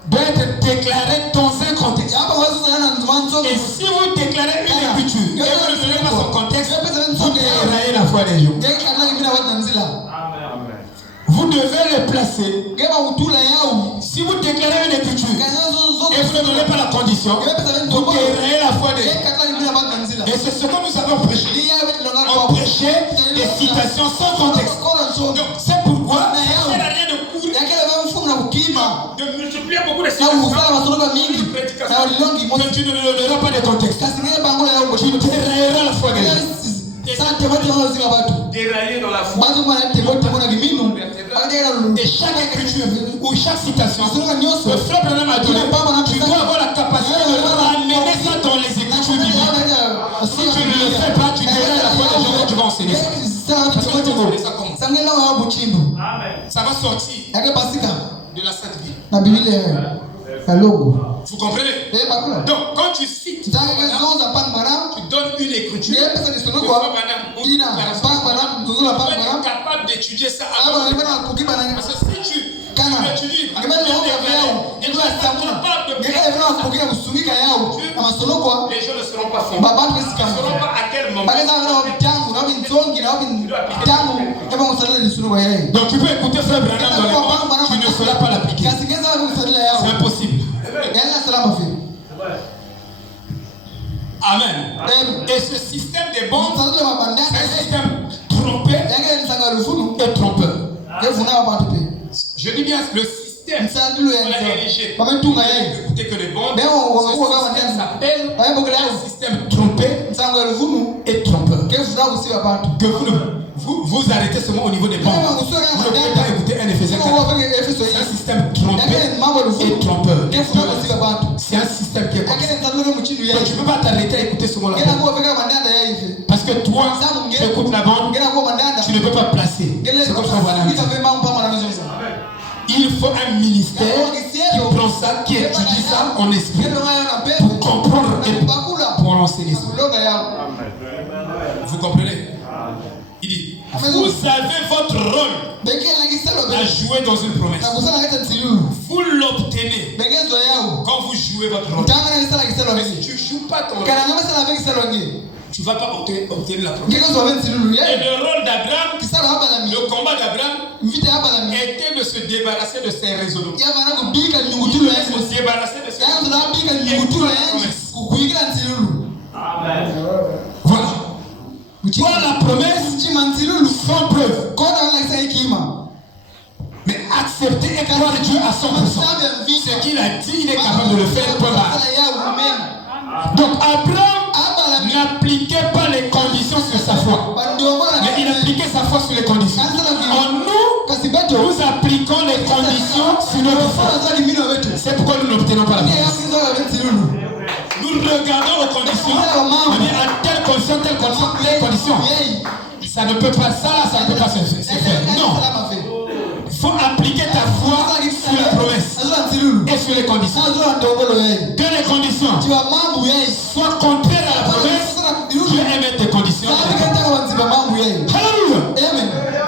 doit être déclarée dans un contexte. Et si vous déclarez une écriture et vous ne donnez pas son contexte, vous déraillez la foi des gens. Vous devez le placer. Si vous déclarez une écriture et vous ne donnez pas la condition, vous déraillez la foi des gens. Et c'est ce que nous avons prêché. On prêchait des citations sans contexte. Donc c'est pourquoi ça ne sert à rien de courir, de multiplier beaucoup de citations, que tu ne donneras pas de contexte. Tu dérailleras la foi des gens. Et dérailler dans la foi. Et chaque écriture ou chaque citation, le frère Branham a donné, tu dois avoir la capacité de ramener ça dans les écritures bibliques. Si tu ne le fais pas, tu dérailles la foi des gens quand tu vas enseigner ça. Parce que tu vas enseigner ça comment? Ça va sortir de la Sainte Bible. Vous comprenez? Donc, quand tu cites, tu donnes une écriture. Tu es capable d'étudier ça avant. Parce que si tu étudies, les gens ne seront pas fondés. Ils ne sauront pas à quel moment. Donc, tu peux écouter Frère Branham dans l'école, tu ne sauras pas l'appliquer. C'est impossible. Amen. Et ce système des bombes, c'est un système trompé et trompeur. Je dis bien le système qu'on a érigé. Écoutez que les bombes, ce système s'appelle un système trompé et trompeur. Que vous arrêtez seulement au niveau des bombes. Vous ne pouvez pas écouter un Éphésiens 4. C'est un système trompé et trompeur. C'est un système qui est comme ça. Donc tu ne peux pas t'arrêter à écouter seulement la bande. Parce que toi, tu écoutes la bande, tu ne peux pas placer. C'est comme ça. Il faut un ministère qui prend ça, qui étudie ça en esprit pour comprendre et pour enseigner ça. Vous comprenez? Il dit, vous avez votre rôle à jouer dans une promesse. Vous l'obtenez quand vous jouez votre rôle. Mais si tu ne joues pas ton rôle, tu ne vas pas obtenir la promesse. Et le rôle d'Abraham, le combat d'Abraham, était de se débarrasser de ses résolutions. De se débarrasser de ses voilà. Toi, la promesse, sans preuve. Mais accepter et croire Dieu à 100%. Ce qu'il a dit, il est capable de le faire. Donc Abraham n'appliquait pas les conditions sur sa foi. Mais il appliquait sa foi sur les conditions. En nous, nous appliquons les conditions sur notre foi. C'est pourquoi nous n'obtenons pas la promesse. Nous regardons aux conditions. On dit à telle condition, telle condition. Ça ne peut pas, ça ne peut pas se faire. Non. Il faut appliquer ta foi sur la promesse et sur les conditions. Que les conditions soient contraires à la promesse, Dieu émet des conditions. Alléluia.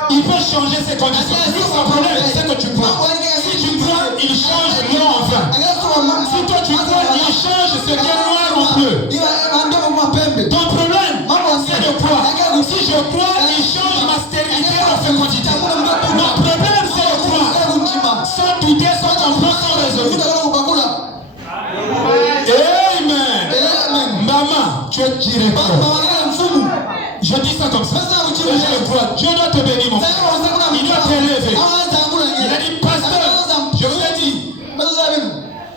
Il peut changer ses conditions. Lui, son problème, c'est que tu crois. Si tu crois, il change l'eau en vin. Si toi tu crois, il change ce qui est noir en bleu. Ton problème, c'est de croire. Si je crois, il change ma stérilité en fécondité. Mon problème, c'est de croire. Sans douter, sans comprendre, sans raisonner. Amen. Maman, tu es directeur. Je dis ça comme ça. Je le crois. Dieu doit te bénir, mon frère. Il doit t'élever. Il a dit, pasteur, je vous ai dit,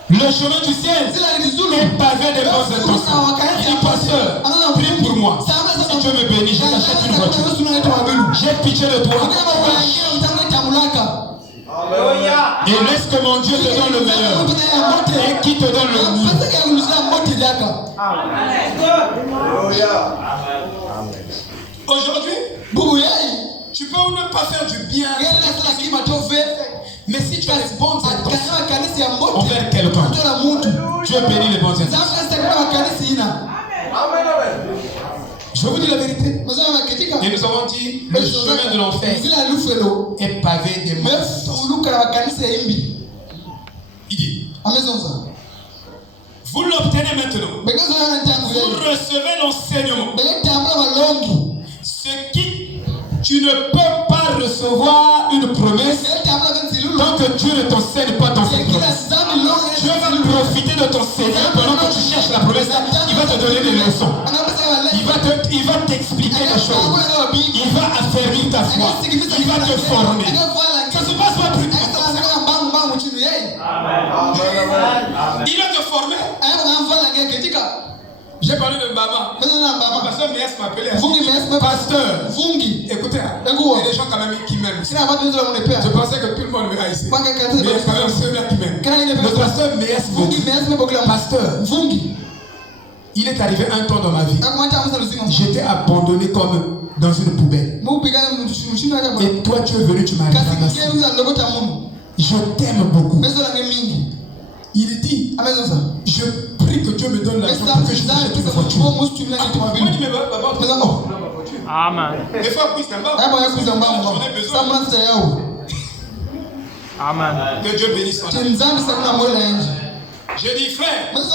le chemin du ciel est pavé de bonnes intentions. Il dit, pasteur, prie pour moi. Si Dieu me bénit, je t'achète une voiture. J'ai pitié de toi. Et laisse que mon Dieu te donne le meilleur. Et qui te donne le mieux. Aujourd'hui, tu peux ne pas faire du bien. Mais si tu as les bonnes intentions envers quelqu'un, Dieu bénit les bonnes intentions. Je vous dis la vérité. Et nous avons dit, le chemin de l'enfer est pavé des mauvaises intentions. Il dit, vous l'obtenez maintenant. Vous recevez l'enseignement. Ce qui, tu ne peux pas recevoir une promesse tant que Dieu ne t'enseigne pas dans cette promesse. Dieu va profiter de ton Seigneur pendant que tu cherches la promesse. Il va te donner des leçons. Il va t'expliquer les choses. Il va affermir ta foi. Il va te former. Ça se passe pas plus tard. Il va te former. J'ai parlé de Bama. Le pasteur Méas m'a appelé. Pasteur. Écoutez, il y a des gens quand même qui m'aiment. Je pensais que tout le monde me haïssait. Mais il y a quand même ceux-là qui m'aiment. Le pasteur Méas m'a dit, pasteur, il est arrivé un temps dans ma vie. J'étais abandonné comme dans une poubelle. Et toi, tu es venu, tu m'as ramassé. Je t'aime beaucoup. Il dit, je prie que Dieu me donne l'argent pour que je t'achète une voiture. Amen. Amen. Que Dieu bénisse ton âme. J'ai dit, frère, même si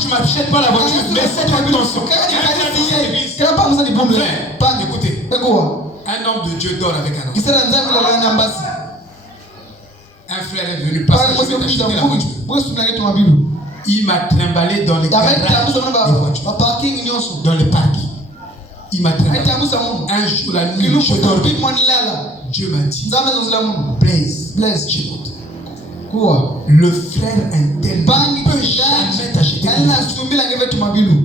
tu ne m'achètes pas la voiture, mais c'est ton intention. Frère, écoutez, un homme de Dieu dort avec un homme. Un frère est venu parce que je vais t'acheter la voiture. Il m'a trimballé dans les garages des voitures. Dans le parking. Il m'a trimballé. Un jour, la nuit, je dormais. Dieu m'a dit, Blaise, j'écoute. Le frère intel ne peut jamais t'acheter une voiture.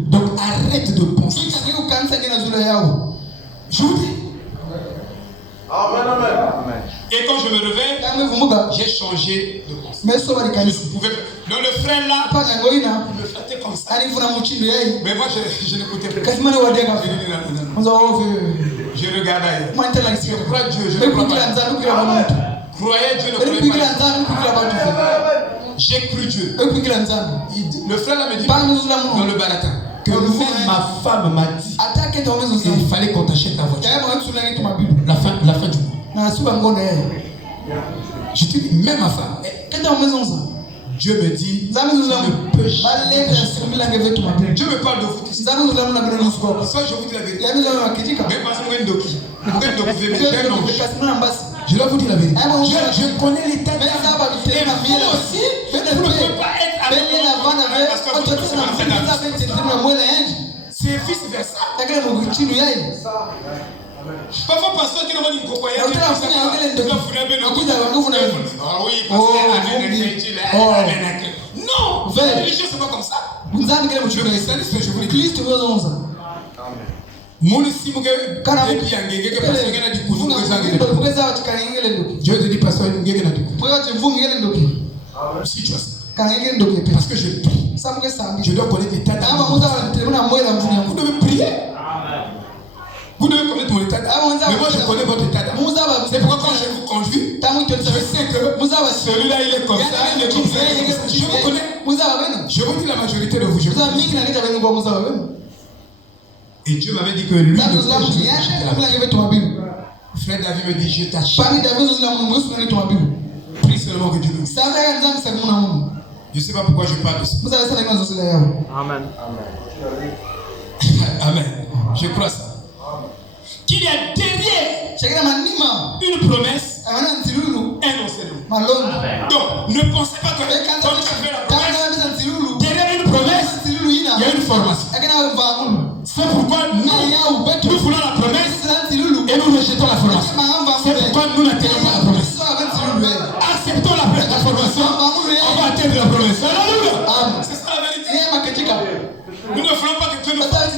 Donc arrête de penser ça. Je vous dis. Et quand je me réveille, j'ai changé de pensée. Donc le frère là, il me flattait comme ça. Mais moi je n'écoutais pas. Je regardais. Je crois Dieu, je ne crois pas. Croyez Dieu, ne croyez pas. J'ai cru Dieu. Le frère là me dit dans le baratin que même ma femme m'a dit qu'il fallait qu'on t'achète ta voiture. La fin du mois. Je te dis, même ma femme. Dieu me dit, tu ne peux jamais t'acheter. Dieu me parle de vous. Soit je vous dis la vérité. Même parce que je dois vous dire la vérité. Je connais l'état de l'âme. Et vous aussi, vous ne pouvez pas être avec moi. C'est vice-versa. Parfois, pasteur qui ne dit pas quoi. Non, la religion, c'est pas comme ça. Je vous dis. Dieu te dit, pasteur, si tu as ça. Parce que je prie. Je dois connaître l'état d'âme. Vous devez prier. Vous devez connaître mon état d'âme. Mais moi, je connais votre état d'âme. C'est pourquoi quand je vous conduis, je sais que celui-là, il est comme ça, il est comme ça. Je vous connais. Je vous dis la majorité de vous. Et Dieu m'avait dit que lui ne peut pas. Frère David me dit, je t'achète. Prie seulement que Dieu nous dise. Je ne sais pas pourquoi je parle de ça. Amen. Amen. Je crois ça. Qu'il y a derrière une promesse, un enseignement. Donc, ne pensez pas que quand tu fais la promesse, derrière une promesse, il y a une formation. C'est pourquoi nous voulons la promesse et nous rejetons la formation. C'est pourquoi nous n'atteignons pas la promesse. Acceptons la formation, on va atteindre la promesse. Alléluia. C'est ça la vérité. Nous ne voulons pas que Dieu nous fasse.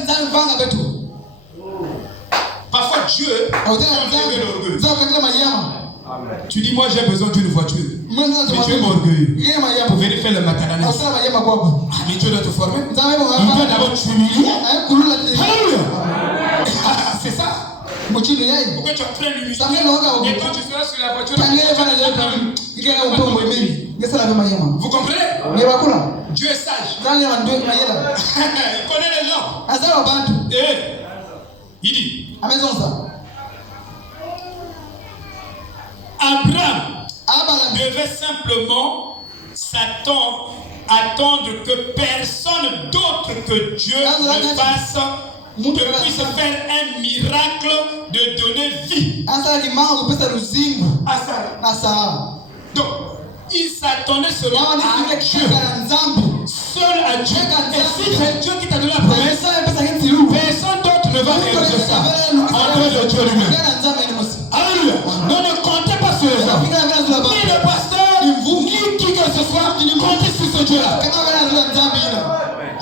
Parfois Dieu est l'orgueil. Tu dis moi j'ai besoin d'une voiture. Mais tu es orgueilleux. Pour venir faire le maternel. Mais Dieu doit te former. Il doit d'abord t'humilier. Alléluia. C'est ça. Pourquoi tu apprends l'humilité? Et quand tu seras sur la voiture, vous comprenez? Dieu est sage. Il connaît les gens. Et il dit Abraham devait simplement attendre que personne d'autre que Dieu ne fasse, ne puisse faire un miracle de donner vie à Sarah. Donc, il s'attendait seulement à Dieu. Seul à Dieu. Et si c'est Dieu qui t'a donné la promesse, personne d'autre ne va réaliser ça. En dehors de Dieu lui-même. Alléluia. Donc ne comptez pas sur les hommes. Ni le pasteur, ni qui que ce soit, comptez sur ce Dieu-là.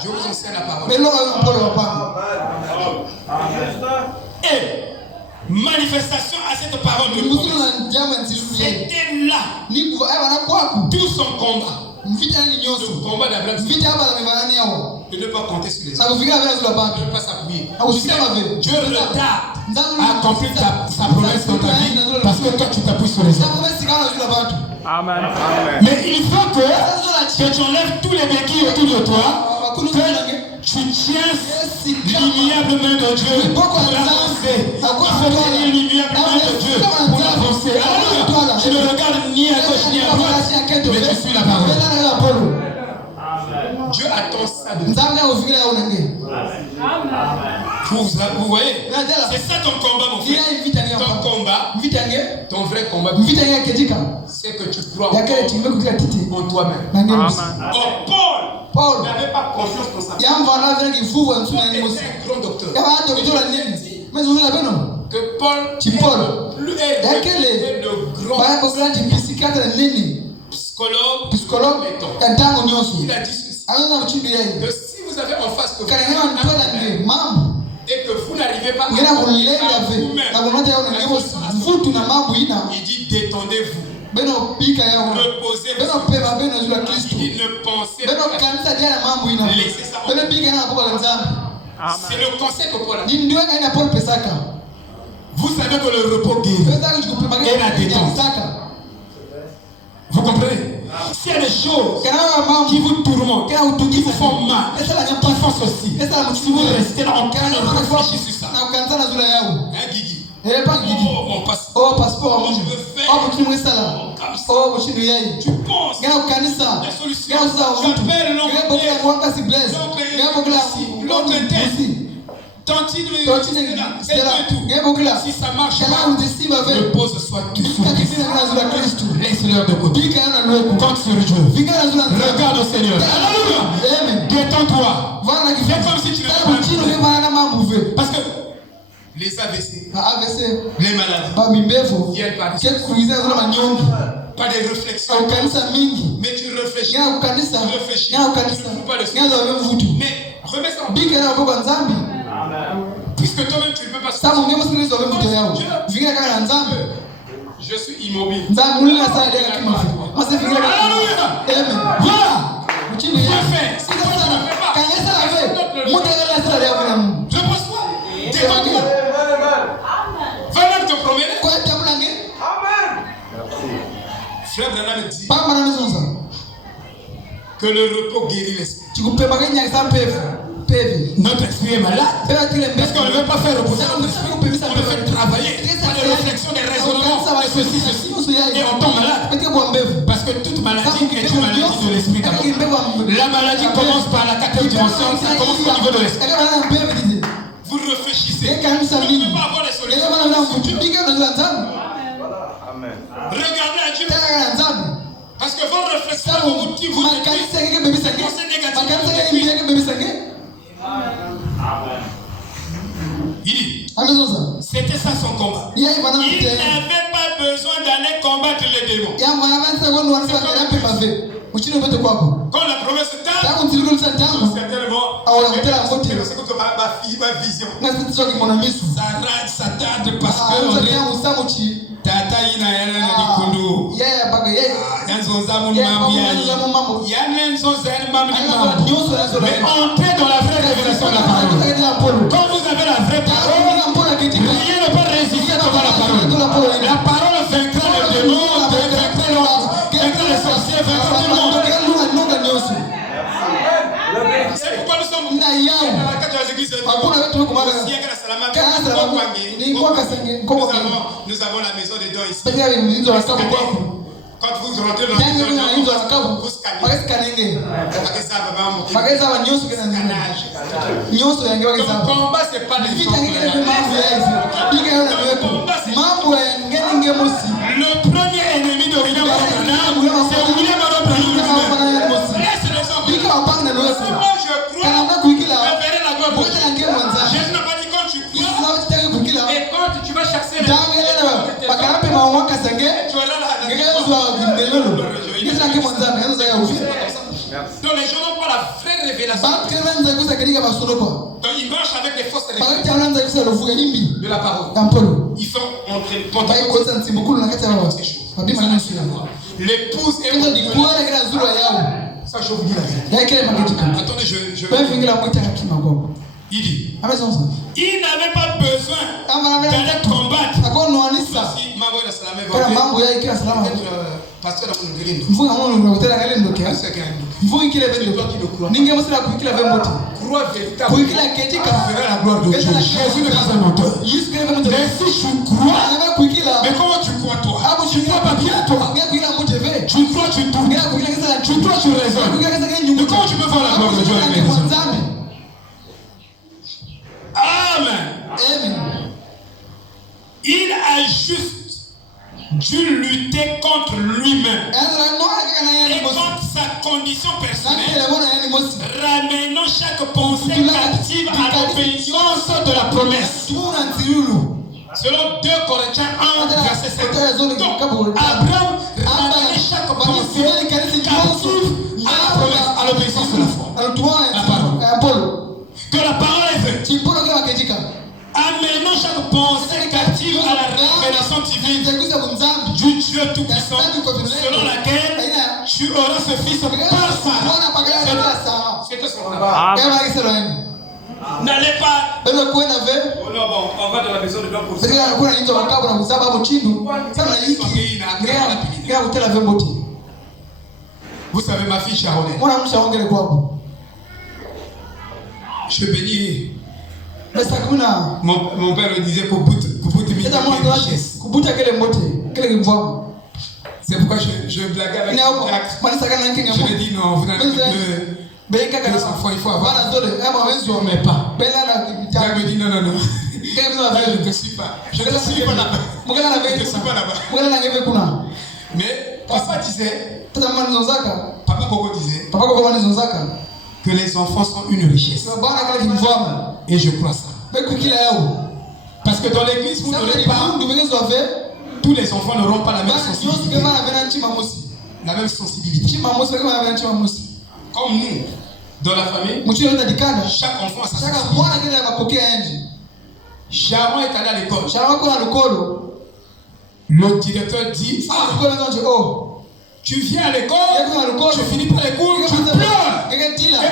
Je vous enseigne Mais là, on peut le pas. Et manifestation à cette parole de promesse. C'était là tout son combat. Le combat d'Abraham, de ne pas compter sur les autres, de ne pas s'appuyer. Dieu retarde à accomplir sa promesse dans ta vie parce que toi tu t'appuies sur les autres. Amen. Mais il faut que tu enlèves tous les béquilles autour de toi, que tu tiens l'immuable main de Dieu pour avancer. Il faut tenir l'immuable main de Dieu pour avancer. Alors, tu ne regardes ni à gauche ni à droite, mais tu suis la parole. Dieu attend ça de vous. Vous voyez, c'est ça ton combat, mon frère. Ton combat, ton vrai combat, c'est que tu crois en toi-même. Paul n'avait pas confiance dans sa vie. Il était un grand docteur. Que Paul était le grand psychologue. Il a dit ceci, que si vous avez en face de vous et que vous n'arrivez pas à vous-même, il dit détendez-vous. Reposez-vous. Il dit ne pensez pas. Laissez ça. C'est le conseil que Paul a dit. Vous savez que le repos guérit et la détente. Vous comprenez? S'il y a des choses qui vous tourmentent, qui vous font mal, qui font ceci, si vous restez là en calme, réfléchissez sur ça. Un Guigui. Oh, mon passeport. Comment je veux faire? Tu penses la solution. J'appelle l'oncle ici. Tantine, si ça marche pas, repose-toi tout sur Christ. Laisse-leur de côté. Compte sur Dieu. Regarde au Seigneur. Alléluia. Détends-toi. Fais comme si tu n'avais pas. Parce que les AVC, les maladies, viennent par pas des réflexions. Mais tu réfléchis. Tu réfléchis. Tu ne fous pas le souffle. Mais remets ça en place. Puisque toi-même tu ne peux pas je suis immobile. Alléluia. Voilà. Tu le fais. Si toi tu ne le fais pas, repose-toi. Détends-toi. Va même te promener. Frère Branham dit que le repos guérit l'esprit. Notre esprit est malade. Parce qu'on ne veut pas faire reposer notre esprit. On le fait travailler. Pas des réflexions, des raisonnements, ceci. Et on tombe malade. Parce que toute maladie est une maladie de l'esprit d'abord. La maladie commence par la 4e dimension. Ça commence au niveau de l'esprit. Vous réfléchissez. Vous ne pouvez pas avoir les solutions. Regardez à Dieu. Parce que vos réflexions vous disent il dit, c'était ça son combat. Il n'avait pas besoin d'aller combattre les démons. Quand la promesse tarde, certainement, ma vision. Ça tarde parce que Tata ina yana na kundu. Yanzo zamu mambi ali. Yanzo zamu mambi mambi. Mais entrez dans la vraie révélation de la parole. Quand vous avez la vraie parole, rien ne peut résister devant la parole. La parole vaincra les démons, vaincra les sorciers, vaincra tout le monde. C'est pourquoi nous sommes nous avons la maison des dons ici. Quand vous rentrez dans la maison des dons, vous scannez. Ton combat, c'est pas des gens. Le premier ennemi de William Branham, c'est William Branham. Laisse les hommes. Moi je crois, je verrai la gloire de Dieu. Jésus n'a pas dit quand tu crois et quand tu vas chasser les gens, tu verras la Donc les gens n'ont pas la vraie révélation. Donc ils marchent avec des fausses révélations de la parole. Ils font entrer ces choses. L'épouse est ça, je vous dis la vérité. Attendez, il dit, il n'avait pas besoin d'aller combattre. Voici, pasteur c'est toi qui le crois. Crois véritablement. Tu verras la gloire de Dieu. Jésus n'est pas un auteur. Mais si tu crois, mais comment tu crois toi? Tu ne crois pas bien toi. Tu crois, tu tournes. Tu crois, tu raisonnes. Mais comment tu peux voir la gloire de Dieu avec les raisons? Amen. Il a juste dû lutter contre lui-même et contre sa condition personnelle, ramenant chaque pensée captive à l'obéissance de la promesse. Selon 2 Corinthiens 1, verset 7. Donc, Abraham ramenait chaque pensée captive à la promesse, à l'obéissance de la foi. La parole. Que la parole est vraie. Amenant chaque pensée captive à la révélation divine du Dieu Tout-Puissant, selon laquelle tu auras ce fils par Sarah. C'était son amour. N'allez pas. Oh non, bon, on va dans la maison de l'homme pour ça. Vous savez, ma fille Sharonette. Je bénis. Mon père me disait c'est pourquoi je blaguais avec Jacques. Je lui ai dit non, vous n'avez pas les enfants, il faut avoir. Mais pas. Jacques me dit non. Je ne te suis pas. Je ne te suis pas là-bas. Mais papa disait, papa Coco disait que les enfants sont une richesse. Et je crois ça. Parce que dans l'église, vous n'aurez pas. Tous les enfants n'auront pas la même sensibilité. La même sensibilité. Comme nous, dans la famille, chaque enfant a sa sensibilité. Sharon est allé à l'école. Le directeur dit, tu viens à l'école, tu finis par les cours, tu pleures et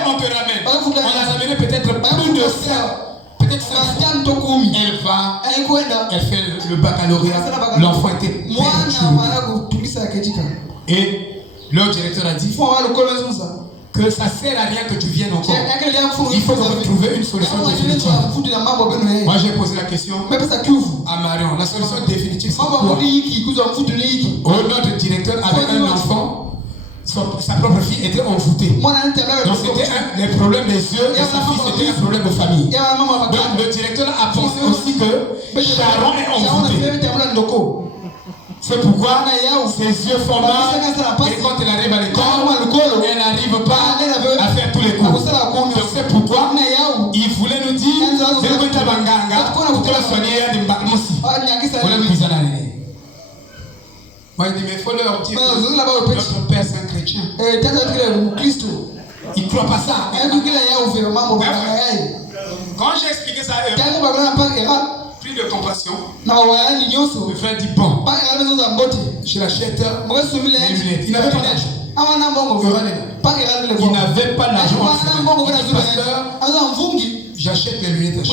on te ramène. On a ramené peut-être plus de ça. Peut-être 5 fois. Elle fait le baccalauréat. L'enfant était perturbé. Et le directeur a dit que ça ne sert à rien que tu viennes encore. Il faut trouver une solution définitive. Moi j'ai posé la question à Marion. La solution définitive c'est quoi? Notre directeur avait un enfant. Sa propre fille était envoûtée. Donc c'était les problèmes des yeux et sa fille c'était un problème de famille. Donc le directeur a pensé aussi que Sharon est envoûtée. C'est pourquoi ses yeux font mal et quand elle arrive à l'école, elle n'arrive pas à faire tous les cours. Donc c'est pourquoi il voulait nous dire moi il dit mais il faut leur dire que notre père c'est un chrétien. Il ne croit pas ça. Quand j'ai expliqué ça à eux, plus de compassion, le frère dit bon, je l'achète les lunettes. Il n'avait pas d'argent. Il n'avait pas d'argent. J'achète les lunettes.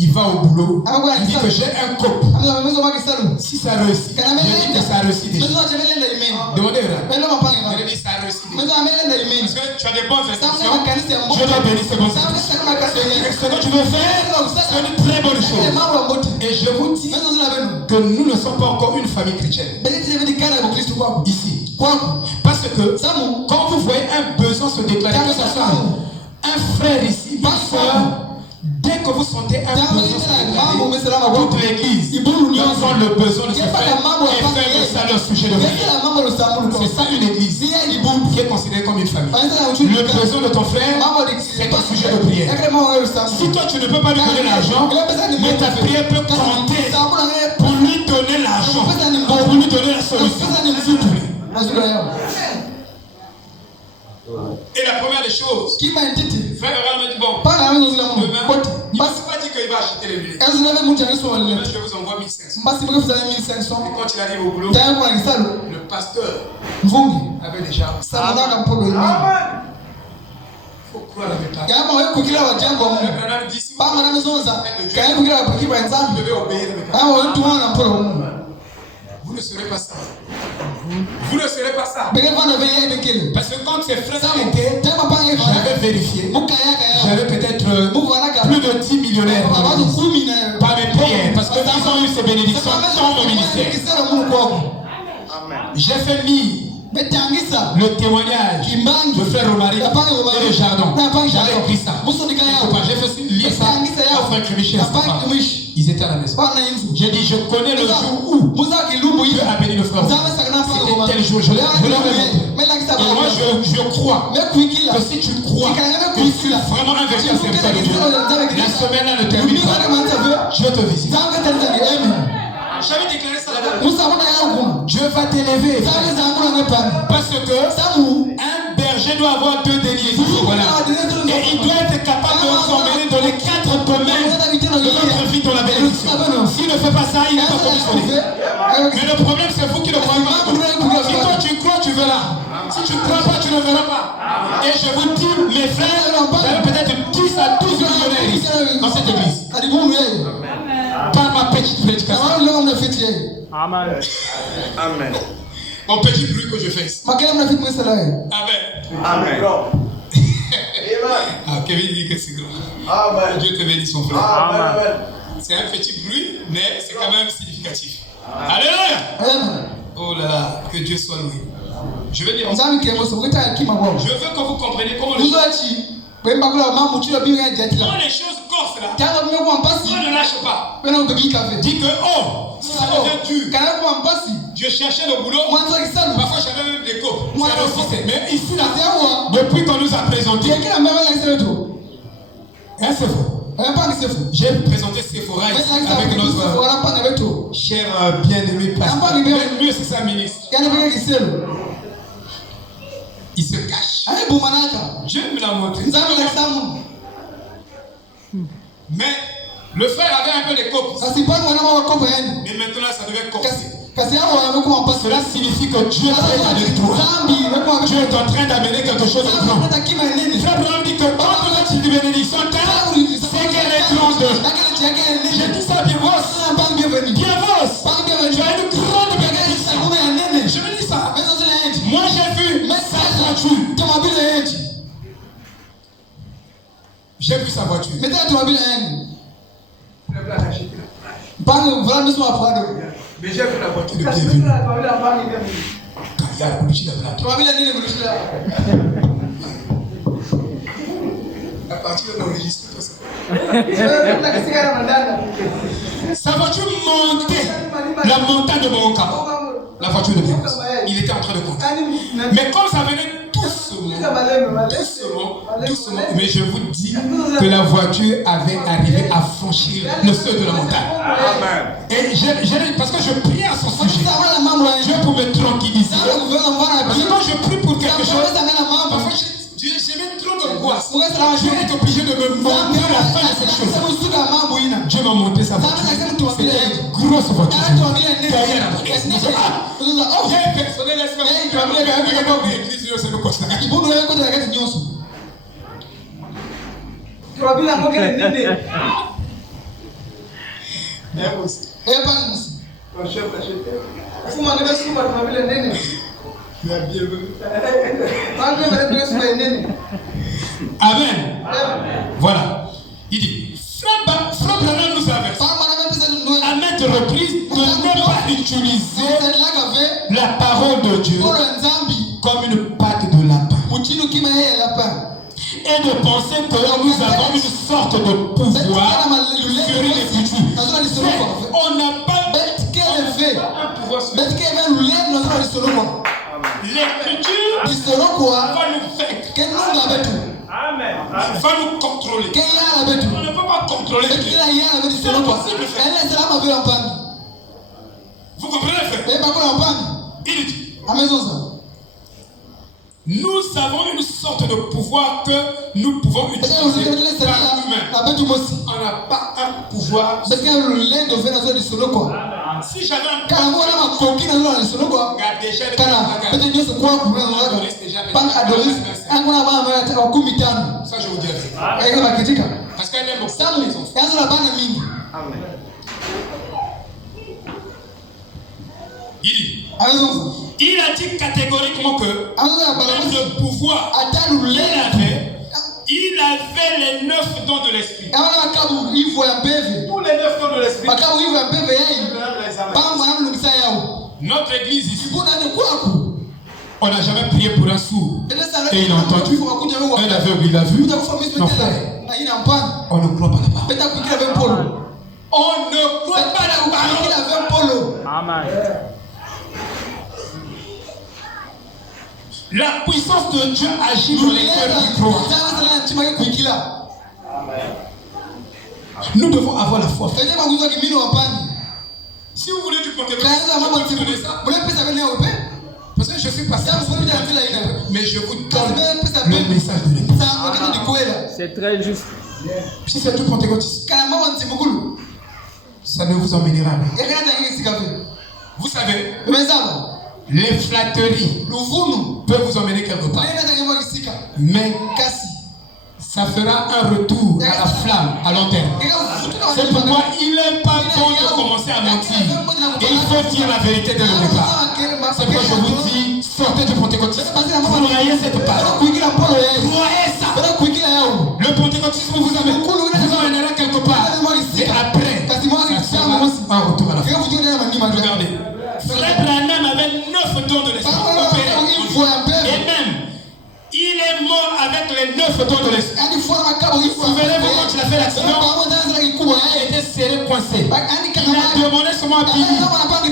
Il va au boulot. Il dit que j'ai un cop. Si ça réussit, je dis que ça réussit déjà. Demandez là. Je dis ça réussit déjà. Parce que tu as des bonnes intentions. Dieu doit bénir ces bonnes intentions. Ce que tu veux faire, c'est une très bonne chose. Et je vous dis que nous ne sommes pas encore une famille chrétienne. Ici. Parce que quand vous voyez un besoin se déclarer, que ce soit un frère ici, une soeur, dès que vous sentez un besoin, toute l'église, ils ont le besoin de se faire et faire ça leur sujet de prière. C'est ça une église qui est considérée comme une famille. Le besoin de ton frère, c'est ton sujet de prière. Si toi tu ne peux pas lui donner l'argent, mais ta prière peut compter pour lui donner l'argent, pour lui donner la solution. S'il te plaît. Et la première des choses, frère Abraham me dit, bon, demain, il ne s'est pas dit qu'il va acheter les lunettes. Demain, je vous envoie 1500. Et quand il arrive au boulot, le pasteur avait déjà... Amen. Faut croire avec la Abraham dit, si vous devez obéir avec la vous ne serez pas ça. Vous ne serez pas ça. Parce que quand ses frères étaient, j'avais vérifié. J'avais peut-être plus de 10 millionnaires par mes prières. Parce qu'ils ont eu ces bénédictions dans mon ministère. J'ai fait lire le témoignage de frère Romaric et le jardin. J'avais écrit ça. J'ai fait lire ça au frère Crémiché. Ils étaient à la maison. J'ai dit, je connais le jour où Dieu a béni le frère. C'était tel jour. Je leur ai montré. Et moi, je crois que si tu crois que tu as vraiment investi à ce service de Dieu, la semaine-là ne termine pas. Dieu te visite. J'avais déclaré ça là-bas. Dieu va t'élever. Parce que un berger doit avoir 2 deniers. Voilà. Et il doit être capable de s'emmener dans les 4 domaines de notre vie dans la bénédiction. S'il ne fait pas ça, il n'est pas conditionné. Mais le problème, c'est vous qui ne croyez pas. Si toi tu crois, tu verras. Si tu ne crois pas, tu ne verras pas. Et je vous dis, mes frères, j'avais peut-être 10 à 12 millionnaires ici, dans cette église. Par ma petite prédication. Amen. Amen. Mon petit bruit que je fais ici. Amen. Amen. Ah, Kevin dit que c'est grand. Amen. Dieu te bénisse, son frère. Amen. C'est un petit bruit, mais c'est quand même significatif. Alléluia. Oh là là, que Dieu soit loué. Je vais dire. Je veux que vous compreniez comment les choses corsent là. On ne lâche pas. Dis que, oh, ça devient dur. Je cherchais le boulot. Parfois j'avais même des copes. Mais ici là, depuis qu'on nous a présenté, c'est faux. J'ai présenté Sephora avec notre cher bien-aimé pasteur. Mieux c'est sa ministre. Il se cache. Dieu me l'a montré. Mais le frère avait un peu de copes. Mais maintenant ça devait corser. Cela signifie que Dieu est avec toi. Dieu est en train d'amener quelque chose de grand. Frère Abraham dit que quand tu as une bénédiction, c'est qu'elle est grande. J'ai dit ça, Bienvos. Bienvos. Tu as une grande bénédiction. Je me dis ça. Moi j'ai vu sa voiture. J'ai vu sa voiture. Mais j'ai vu la voiture de bienvenue. À partir de l'enregistre, tout ça. Sa voiture montait la montagne de mon camp. La voiture de bienvenue. Il était en train de compter. Mais comme ça venait doucement, mais je vous dis que la voiture avait arrivé à franchir le seuil de la montagne. Amen. Et parce que je prie à son sujet. Dieu pour me tranquilliser. Parce que quand je prie pour quelque chose, parfois j'ai même trop d'angoisse. Dieu est obligé de me montrer la fin de cette chose. Dieu m'a montré sa voiture. C'était une grosse voiture. Derrière la voiture. Il y a un personnel Amen. Voilà. Il dit, Frère Branham nous avertit à maintes reprises de ne pas utiliser la parole de Dieu comme une patte de lapin. Et de penser que nous avons une sorte de pouvoir sur les futurs. On n'a pas de pouvoir sur les L'écriture va nous vaincre. Va nous contrôler. On ne peut pas contrôler Dieu. C'est impossible, frère. Vous comprenez, frère? Il dit Nous avons une sorte de pouvoir que nous pouvons utiliser par nous-mêmes. On n'a pas un pouvoir. Si j'avais un ça je vous dirais. Parce qu'elle aime beaucoup les enfants. Il a dit catégoriquement que le pouvoir il avait les 9 dons de l'esprit. Tous les 9 dons de l'esprit. Notre église ici, on n'a jamais prié pour un sourd. Et il a entendu. Un aveugle, il a vu. Non, frère, on ne croit pas la parole. On ne croit pas la parole. Amen. La puissance de Dieu agit dans les cœurs qui croient. Nous devons avoir la foi. Si vous voulez du Pentecôte, parce que je suis passé, mais je vous donne le message de l'Église. C'est très juste. Si c'est tout pentecôtiste, ça ne vous emmènera pas. Vous savez, les flatteries peuvent vous emmener quelque part. Mais ça fera un retour à la flamme à long terme. C'est pourquoi il n'est pas bon de commencer à mentir. Et il faut dire la vérité dès le départ. C'est pourquoi je vous dis, sortez du pentecôtisme. Croyez cette parole. Croyez ça. Le pentecôtisme vous emmènera quelque part. Et après, ça sera un retour à la flamme. Regardez. Frère Branham avait 9 dons de l'esprit. Et même, il est mort avec les 9 dons de l'esprit. Souvenez-vous quand il a fait l'accident, il était serré, coincé. Il a demandé seulement à Billy.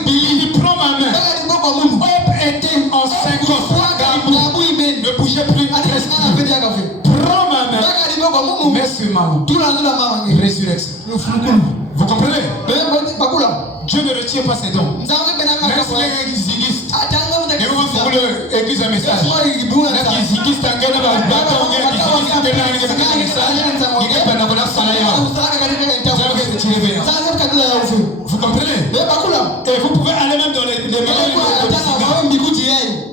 Il dit, prends ma main. Hop était en 50. Ne bougez plus. Prends ma main. Mets sur ma main. Résurrection. Vous comprenez? Dieu ne retire pas ses dons. Même si les zigiste, et vous voulez l'église un message. Vous comprenez? Et vous pouvez aller même dans les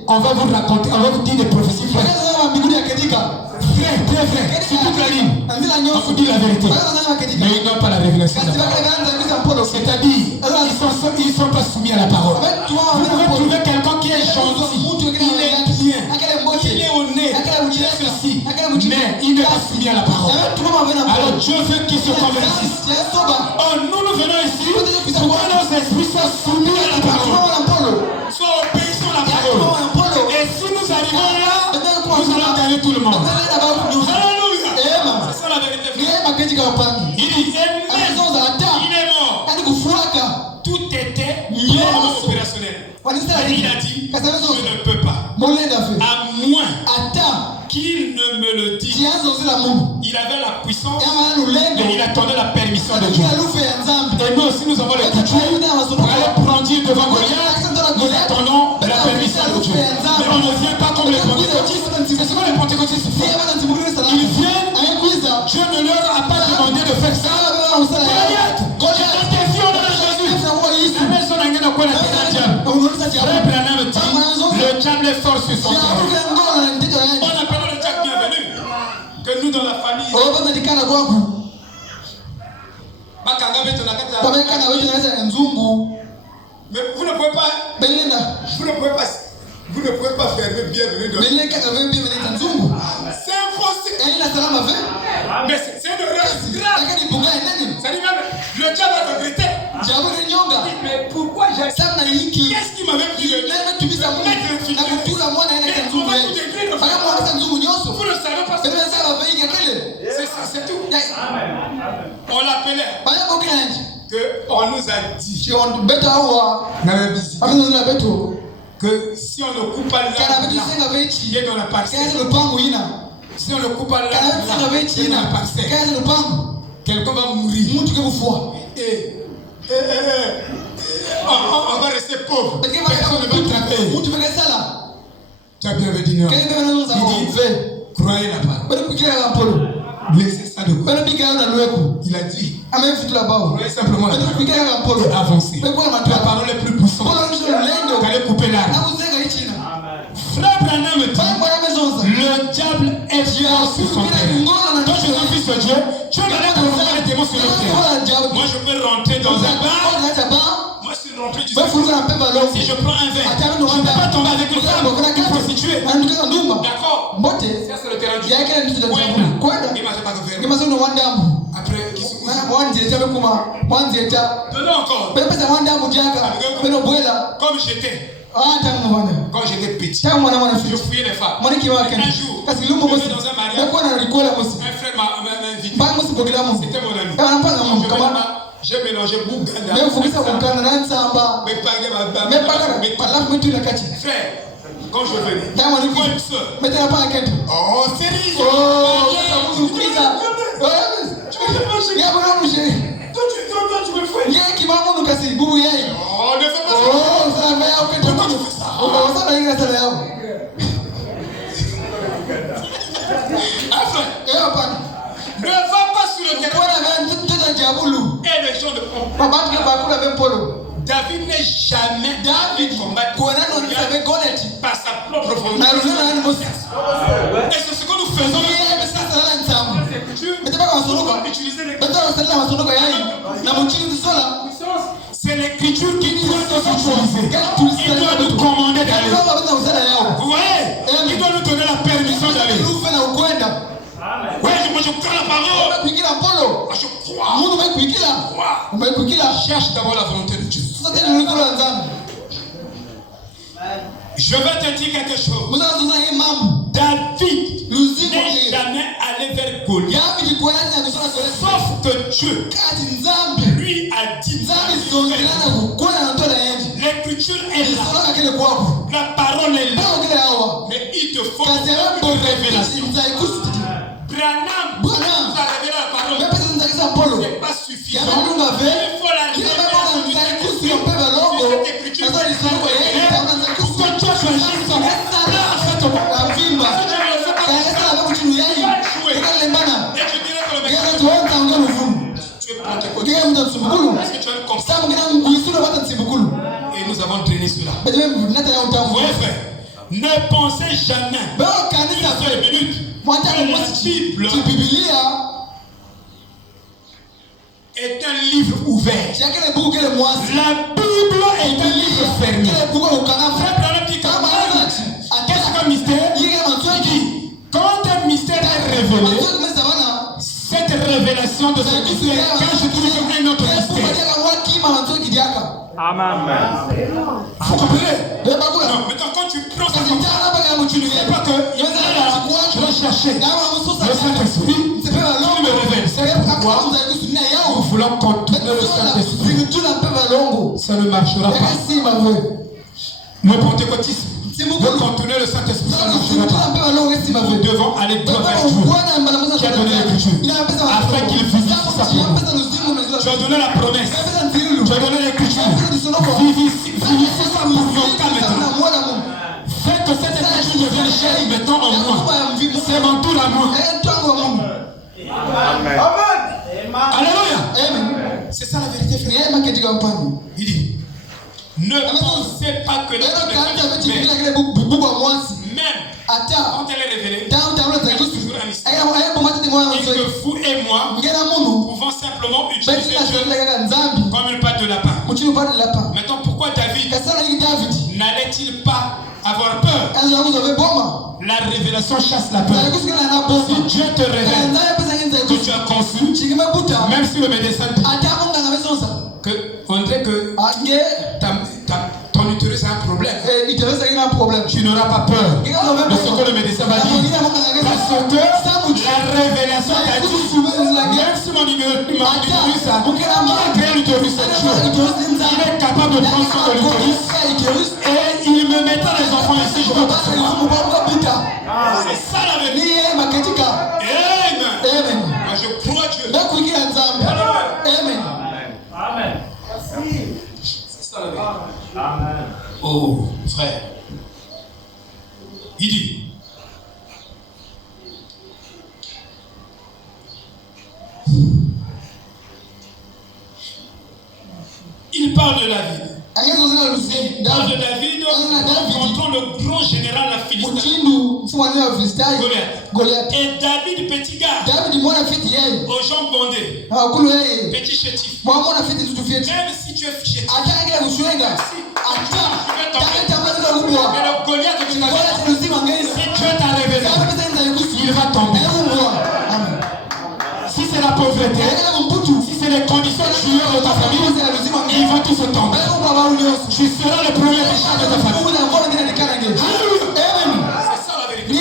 on va vous raconter, on va vous dire des prophéties. Frère, sur toute la ligne, on vous dit la vérité. Mais ils n'ont pas la révélation. C'est-à-dire, ils ne sont pas soumis à la parole. Vous pouvez trouver quelqu'un qui est gentil, il est bien, il est honnête, il est ceci, mais il n'est pas soumis à la parole. Alors Dieu veut qu'ils se convertissent. Oh, nous venons ici pour que nos esprits soient soumis à la parole, soient obéissants à la parole. Et si nous arrivons là, nous allons gagner tout le monde. Alléluia. C'est ça la vérité. Il dit, il est mort. Tout était bien opérationnel. Il a dit, je ne peux pas. À moins qu'il ne me le dise. Il avait la puissance et il attendait la permission de Dieu. Et nous aussi nous avons les coutumes pour aller prendre devant Goliath. Nous attendons la permission de Dieu. Mais on ne vient pas comme les pentecôtistes. C'est ce que les pentecôtistes font. Ils viennent, Dieu ne leur a pas demandé de faire ça. Goliath, je t'interview au nom de Jésus. Le diable est fort sur son terrain. On appelle le diable bienvenu. Que nous dans la famille. Mais vous ne pouvez pas. Vous ne pouvez pas faire le bienvenu de. C'est impossible. Mais c'est une erreur grave. C'est-à-dire même le diable a regretté. Mais pourquoi j'ai. Qu'est-ce qui m'avait pris le nez? Vous ne savez pas. C'est tout. On l'appelait. On nous a dit que si on ne coupe pas l'arbre qui est dans la parcelle, si on ne coupe pas l'arbre qui est dans la parcelle, quelqu'un va mourir. Et on va rester pauvre. Personne ne va attraper. Tu as bien dit non. Il dit, croyez la parole. Laissez ça de côté. Il a dit, croyez simplement la parole et avancez. La parole est plus puissante. Qu'allez couper l'arbre. Frère Branham me dit, le diable est fort sur son terrain. Quand je suis fils de Dieu, tu es allé promouvoir les démons sur le terrain. Moi je peux rentrer dans un bar. Moi je suis rempli du Saint-Esprit. Si je prends un verre, je ne peux pas tomber avec une femme, une prostituée. D'accord? Ça c'est le terrain du diable. Il m'a pas de verre. Après, qui se couche. Donnons encore. Comme j'étais. Quand j'étais petit, je fouillais les femmes. Un jour, je suis dans un mariage. Un frère m'a invité. C'était mon ami. J'ai mélangé Bouganda. Frère, quand je venais, moi une soeur. Oh, sérieux? Tu me fouilles. Oh, ne fais pas ça. Pourquoi tu fais ça? Ah frère, ne va pas sur le terrain et les gens de polo. David n'est jamais combattu par sa propre volonté. Et c'est ce que nous faisons. C'est l'écriture qui doit nous utiliser. Il doit nous commander d'aller. Vous voyez? Il doit nous donner la permission d'aller. Oui, moi je crois la parole. Je crois. Cherche d'abord la volonté de Dieu. Je vais te dire quelque chose. David n'est jamais allé vers Goliath. Sauf que Dieu lui a dit. L'écriture est là. La parole est là. Mais il te faut une révélation. Branham nous a révélé la parole. C'est pas suffisant. Il faut la révélation de cette écriture. Pour que toi tu agisses comme ça. Est-ce que tu as compris? Et nous avons traîné cela. Vous voyez frère, ne pensez jamais une seule minute que la Bible est un livre ouvert. La Bible est un livre fermé. Frère Branham dit qu'est-ce qu'un mystère? Il dit quand un mystère est révélé, cette révélation de ce mystère, quand je trouve un autre mystère. Amen. Vous comprenez? Non, maintenant quand tu prends ça comme ça, tu ne sais pas que je vais chercher le Saint-Esprit, il me révèle. C'est pourquoi nous voulons contourner le Saint-Esprit. Ça ne marchera pas. Le pentecôtisme veut contourner le Saint-Esprit, ça ne marchera pas. Nous devons aller droit vers Dieu qui a donné l'écriture afin qu'il visite sa promesse. Tu as donné la promesse. Tu as donné l'écriture. Vivifie ça pour nos cas maintenant. Fais que cette écriture devienne chère maintenant en moi. C'est mon tour à moi. Amen. Alléluia. C'est ça la vérité, frère. Il dit, ne pensez pas que la même quand elle est révélée, elle est toujours un mystère. Et que vous et moi pouvons simplement utiliser Dieu comme une patte de lapin. Maintenant, pourquoi David n'allait-il pas avoir peur? La révélation chasse la peur. Si Dieu te révèle que tu as conçu, même si le médecin dit on dirait que ton utérus a un problème, tu n'auras pas peur de ce que le médecin va dire, parce que la révélation t'a dit, même si mon utérus a créé l'utérus, il est capable de prendre soin de l'utérus et il me mettra les enfants ici, je peux pas savoir. C'est ça la vérité. Amen. Moi je crois Dieu. Amen. C'est ça la vérité. Amen. Oh frère, Il dit, il parle de David. Il parle de David rencontrant le grand général la Philistin, Goliath. Et David, petit gars, aux jambes bandées, petit chétif. Même si tu es chétif, mais le Goliath que tu as vu, si Dieu t'a révélé, il va tomber. Si c'est la pauvreté, si c'est les conditions joueurs de ta famille, ils vont tous tomber. Tu seras le premier méchant de ta famille. C'est ça la vérité.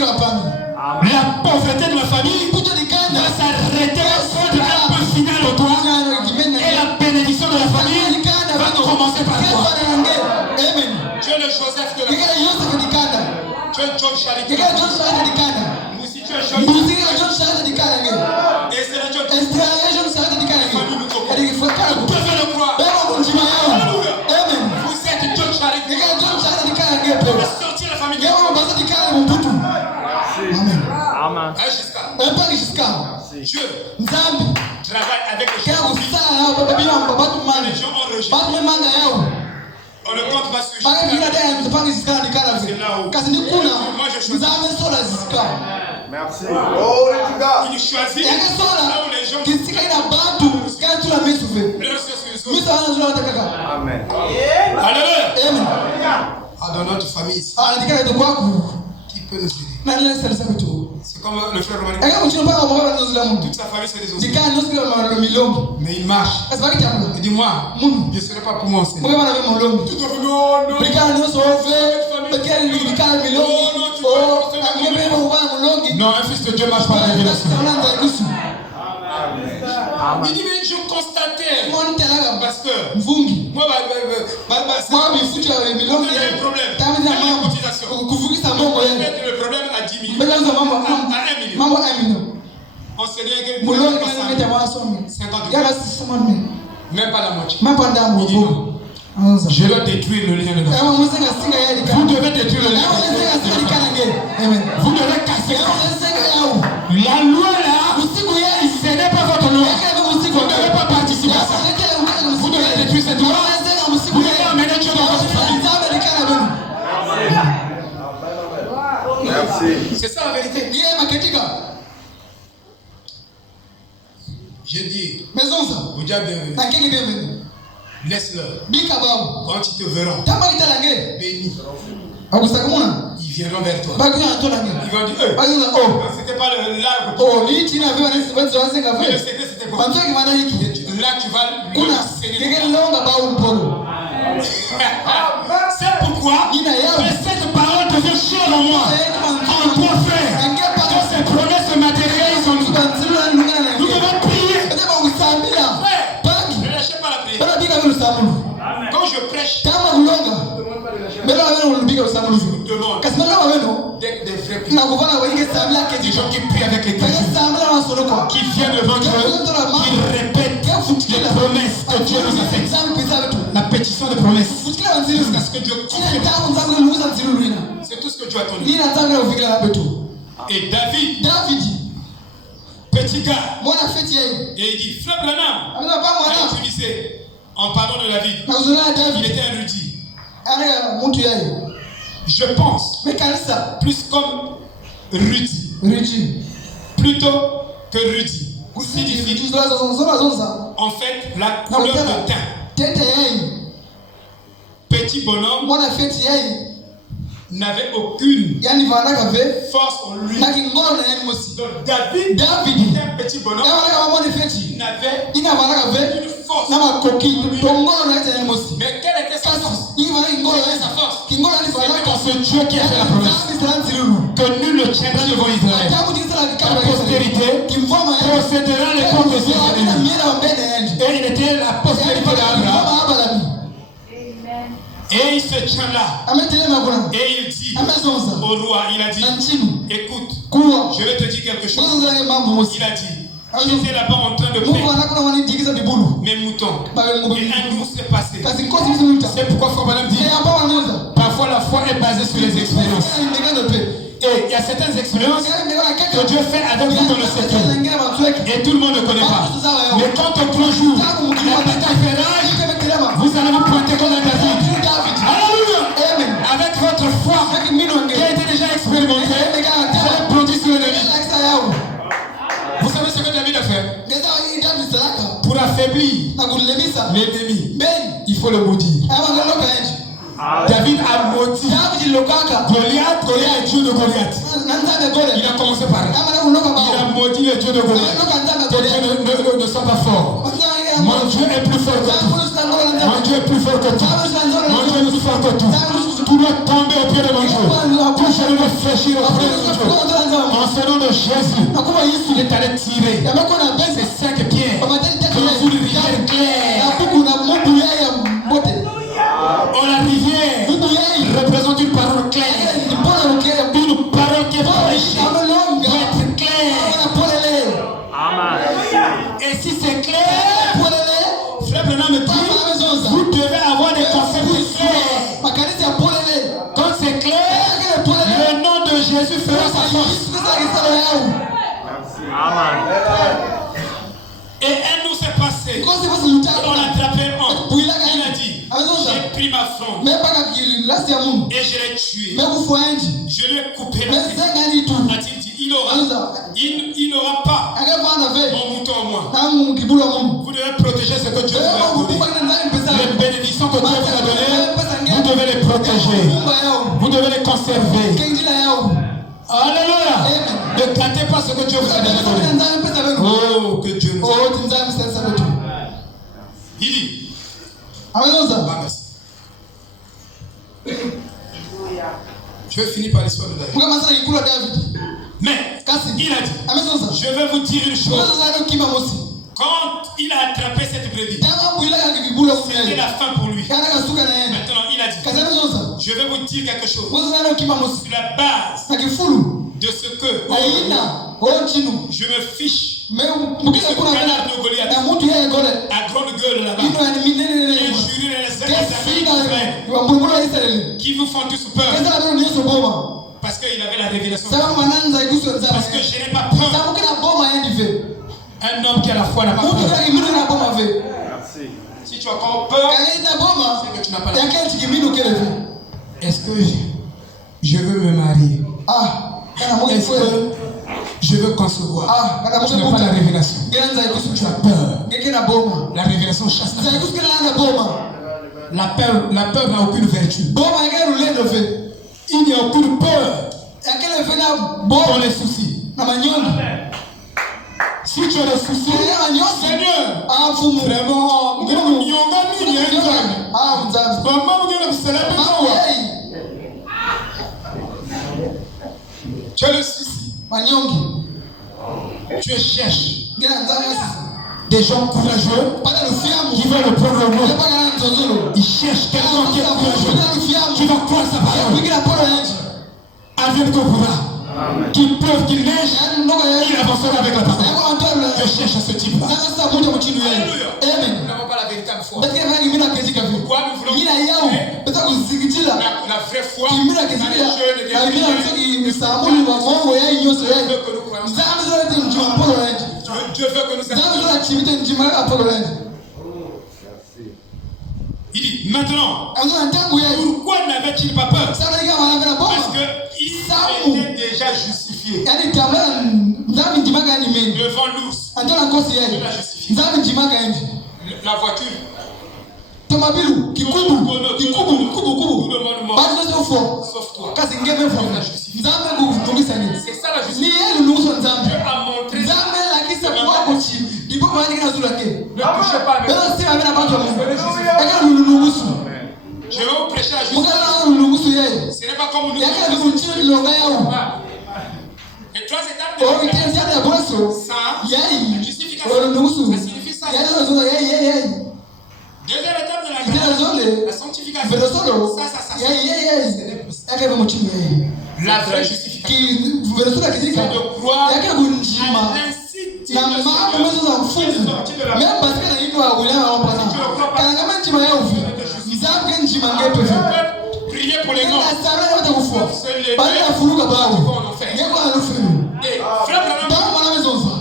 La pauvreté de ma famille va s'arrêter sur un peu final au toit. Et la bénédiction de la famille va commencer par toi. Tu es le Joseph de la famille. Tu es John Charity. Si tu es John Charity. Et c'est la John Charity. Vous devez le croire. Vous êtes John Charity. Pour sortir la famille. Amen. Dieu travaille avec les gens enregistrés. On le compte pas sur Jésus. Moi je choisis. Merci. Il choisit là où les gens Amen. Alléluia. Dans notre famille, qui peut nous aider? C'est comme le frère Romani. Toute sa famille c'est des osés. Mais il marche. Il dit moi, je ne serai pas pour moi enseigner. Tout à fait, non, un fils de Dieu marche par la révélation. Il dit mais je constatais parce que moi il y a un problème. Le problème à 10 millions, à 1 million. On se dit que 50 millions. Même pas la moitié. Il dit non. Je dois détruire le lien de notre famille. Vous devez détruire le lien de notre famille. Vous devez casser. La loi là, ce n'est pas votre loi. Vous ne devez pas participer à ça. Vous devez détruire cette loi. Vous devez amener Dieu dans votre famille. Merci. C'est ça la vérité. Je dis, vous dites bienvenue. Laisse-leur. Quand ils te verront, bénis. Ils viendront vers toi. Ils vont dire, c'était pas l'arbre. Mais le secret c'était quoi? Là tu vas le saigner. C'est pourquoi cette parole devient chère en moi. En toi frère, que ces promesses se matérialisent en nous. Nous devons prier. Frère, ne lâchez pas la prière. Quand je prêche, je vous demande d'être des vrais prières. Des gens qui prient avec les qui viennent devant Dieu, qui répètent les promesses que Dieu nous a faites. La pétition de promesses. Jusqu'à ce que Dieu confirme. C'est tout ce que Dieu attend. Et David, petit gars, et il dit, Frère Branham a utilisé en parlant de David, il était érudit. Je pense plus comme Rudy plutôt que Rudy. Signifie en fait la couleur de teint. Petit bonhomme n'avait aucune force en lui. Donc David était un petit bonhomme qui n'avait aucune force en lui. Mais quelle était sa force? C'était dans ce Dieu qui a fait la promesse que nul ne tiendra devant Israël. La postérité procédera les comptes de ses ennemis. Et il était la postérité d'Abraham. Et il se tient là. Et il dit au roi, il a dit, écoute, je vais te dire quelque chose. Il a dit, j'étais là-bas en train de paître mes moutons. Et un ours s'est passé. C'est pourquoi Frère Branham dit, parfois la foi est basée sur les expériences. Et il y a certaines expériences que Dieu fait avec vous dans le secret. Et tout le monde ne connaît pas. Mais quand au grand jour, la bataille fait rage, vous allez vous pointer comme un David. Alléluia. Avec votre foi qui a été déjà expérimentée, vous allez produire sur l'ennemi. Vous savez ce que David a fait? Pour affaiblir l'ennemi, il faut le maudire. David a maudit Goliath, le dieu de Goliath. Il a commencé par là. Il a maudit le dieu de Goliath. Tes dieux ne sont pas forts. Mon Dieu est plus fort que tout. Mon Dieu est plus fort que tout. Mon Dieu est plus fort que tout. Tout doit tomber au pied de mon Dieu. Tout je dois fléchir au pied de mon Dieu. En ce nom de Jésus, il est allé tirer ces 5 pierres dans une rivière claire. Oh, la rivière représente une parole claire. Une parole qui est prêchée doit être claire. Et si c'est clair, Frère Branham me dit, vous devez avoir des concepts clairs. Quand c'est clair, le nom de Jésus fera sa force. Et elle nous s'est passée. On l'a attrapé un. Il a dit, j'ai pris ma fronde et je l'ai tué. Je lui ai coupé la tête. A-t-il dit, il n'aura pas mon mouton en moi. Vous devez protéger ce que Dieu vous a donné. Les bénédictions que Dieu vous a données, vous devez les protéger. Vous devez les conserver. Alléluia. Ne gâtez pas ce que Dieu vous a donné. Oh, que Dieu nous aide. Il dit, je vais finir par l'histoire de David. Mais il a dit, je vais vous dire une chose. Quand il a attrapé cette brebis, c'était la fin pour lui. Maintenant il a dit, je vais vous dire quelque chose. Sur la base de ce que je me fiche de ce canard de Goliath à grande gueule là-bas, qui injure les Israélites, qui vous font tous peur. Parce qu'il avait la révélation. Parce que je n'ai pas peur. Un homme qui a la foi n'a pas peur. Si tu as encore peur, c'est que tu n'as pas la foi. Est-ce que je veux me marier? Est-ce que je veux concevoir? Tu n'as pas la révélation. Tu as peur. La révélation chasse ta peur. La peur n'a aucune vertu. Il n'y a aucune peur dans les soucis. Si tu as des soucis, Seigneur, vraiment, tu as le souci. Tu cherches des gens courageux qui veulent le prendre au monde. Ils cherchent quelqu'un qui est courageux. Tu vas croire sa parole. Avec ton pouvoir. Qu'il pleuve, qu'il neige, il avancera avec la parole. Je cherche ce type-là. Alléluia. Nous n'avons pas la véritable foi. Pourquoi nous voulons la vraie foi? Dieu veut que nous soyons. Il dit, maintenant, pourquoi n'avait-il pas peur? Parce qu'il était déjà justifié. Devant l'ours, il l'a justifié. La voiture, tout le monde mort. Sauf toi. C'est ça la justification. Dieu a montré. Ne touchez pas à mes. Je vais vous prêcher la justice. Ce n'est pas comme nous. Et trois étapes de ça, justification. Ça signifie ça. Deuxième étape de la grâce, la sanctification. Ça. La vraie justification. C'est de croire à l'instinct de prier pour les morts. les Bali ya fuluka bawe. vont en enfer. Yeko alufuru. Et frère Branham, Ba mwana mezonza.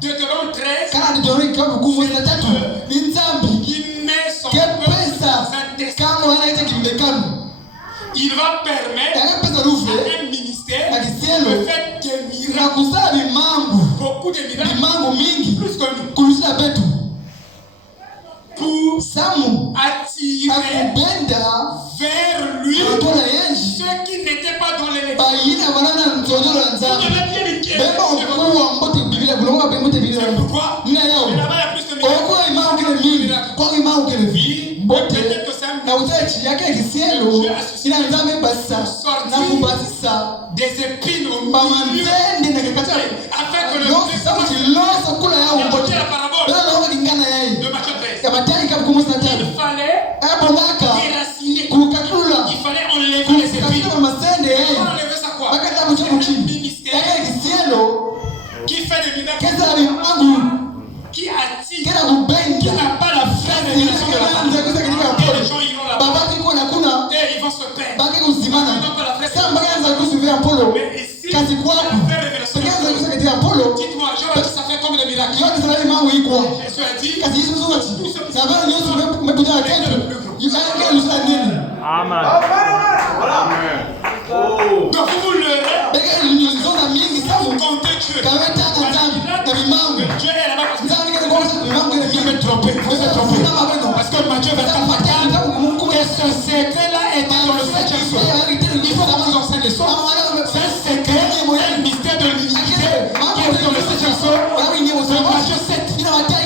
Deutéronome 13, Kana Deuteronomy kitabu kumi na tatu ni nzambi. qui met son Kepesa kama wanaita kimbekano. il va permettre Yakapesa à rufe un ministère na de kisielo faire des na miracles. kusala bimangu. Beaucoup de miracles. Bimangu mingi Plus que nous. kulusha betu. Pour Samu attirer akubenda vers lui anatola yenji. ceux qui n'étaient pas dans les Bayina banana mtodolo Vous nzambi. devez bien écouter. Bema ukuu wa mbote Biblia bulongo wa mbote Biblia. Pourquoi? Nina yao. Mais là-bas, il y a plus de miracles. Okuwa imao kile mingi. Kwa imao kile Oui, mbote. peut-être que ça Na utachi yake kisielo ina nzambe basa na kubasisa des épines au milieu bamantende na kikata. afin que le Losi sauti loso kula yao mbote. la parabole Bela loho lingana yai. de Matthieu 13. Kama tani kama kumusa Il tani. fallait Abongaka déraciner. kukatula. Il fallait enlever les épines. Kukatula masende yai. Comment enlever ça quoi? Baka tabu chako Un chini. ministère Yake kisielo qui fait des miracles, kesa bimangu qui attire, kila qui kubenda. n'a pas la vraie révélation de la parole. Et les gens iront là-bas Babaki kuna kuna et ils vont se perdre. baki kuzimana. Ils n'ont pas la vraie Sasa mpaka anza kusuvia Apollo. Mais ici, Kazi la kwako. vraie révélation de Mpaka la anza parole. kusema katika Apollo. Dites-moi, Jean a dit ça fait comme des miracles. Yote sana mambo iko. Jésus a dit, Kazi hizo zote. Na bado nyote mmekuja kesho. Yale ndio nini? Amen. donc vous leurrez, Beke nilizo na mingi vous sana. comptez Dieu. Kama tanga nzambi na bimangu. Dieu est là-bas parce que Nzambi kile kwa sababu bimangu ile vous me trompez, vous me trompez. Parce que Matthieu 24, et ce secret-là était dans le 7e jour. Il faut qu'on vous enseigne les sons. C'est un secret, un mystère de l'unité qui est dans le 7e jour. Dans Matthieu 7,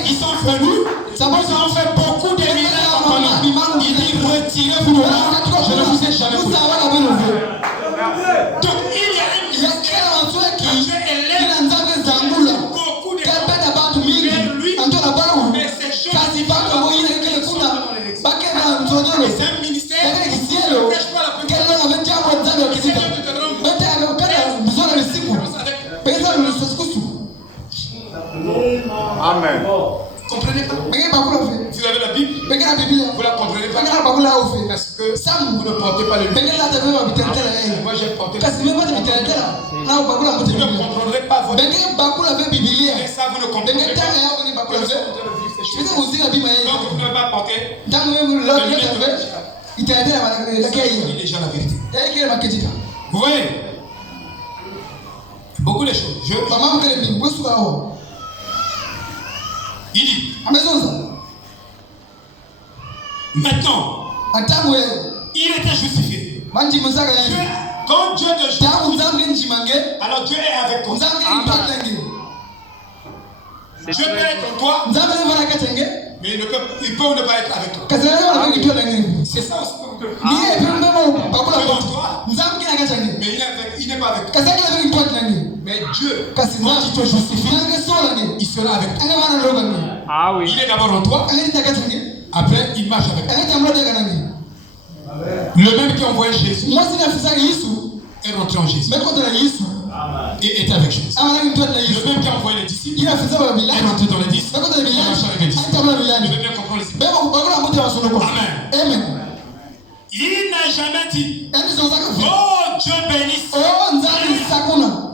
ils sont venus, ils ont fait beaucoup de miracles en mon nom. Il dit, retirez-vous de là, je ne vous ai jamais vu. Donc il y a un mystère. Dieu élève beaucoup de gens vers lui, mais ces choses, c'est un ministère qui ne cache pas la puissance. Seigneur de te Amen. comprenez pas. Vous avez la Bible, vous la comprenez pas. Parce que vous ne portez pas le livre. Moi j'ai porté le livre. Vous ne comprendrez pas votre livre. Et ça vous ne comprenez pas. Que le Seigneur de vivre ces choses. Donc vous ne pouvez pas porter. Il dit déjà la vérité. Vous voyez beaucoup de choses. Il dit maintenant, il était justifié. Dieu, quand Dieu te justifie, alors Dieu est avec toi. Dieu peut être en toi, mais il peut ou ne pas être avec toi. C'est ça aussi que Dieu est en toi, mais il n'est pas avec toi. Mais Dieu, quand il te justifie, il sera avec toi. Ah oui. Il est d'abord en toi, après il marche avec toi. Le même qui a envoyé Jésus est rentré en Jésus et est avec Jésus. Le même qui a envoyé les disciples est rentré dans les disciples et marche avec les disciples. Je veux bien comprendre les disciples. Amen. Il n'a jamais dit, oh Dieu bénisse,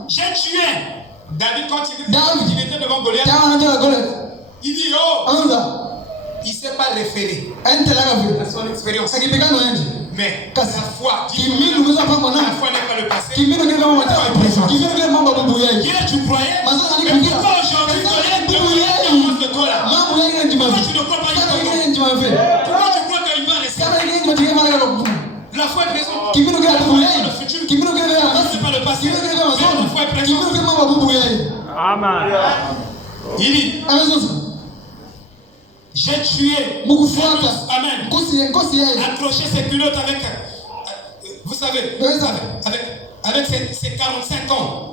j'ai tué David quand il était devant Goliath. Il dit, oh, il ne s'est pas référé à son expérience. Mais la foi, la foi n'est pas le passé, la foi est présent. Hier tu croyais, mais pourquoi aujourd'hui Goliath te voulait en face de toi là? Pourquoi tu ne crois pas qu'il va rester? Pourquoi tu crois qu'il va rester? La foi est présente. Le futur, ce n'est pas le passé, mais la foi est présente. Amen. Il dit, j'ai tué. Amen. Accroché ses culottes avec, vous savez, avec ses 45 ans.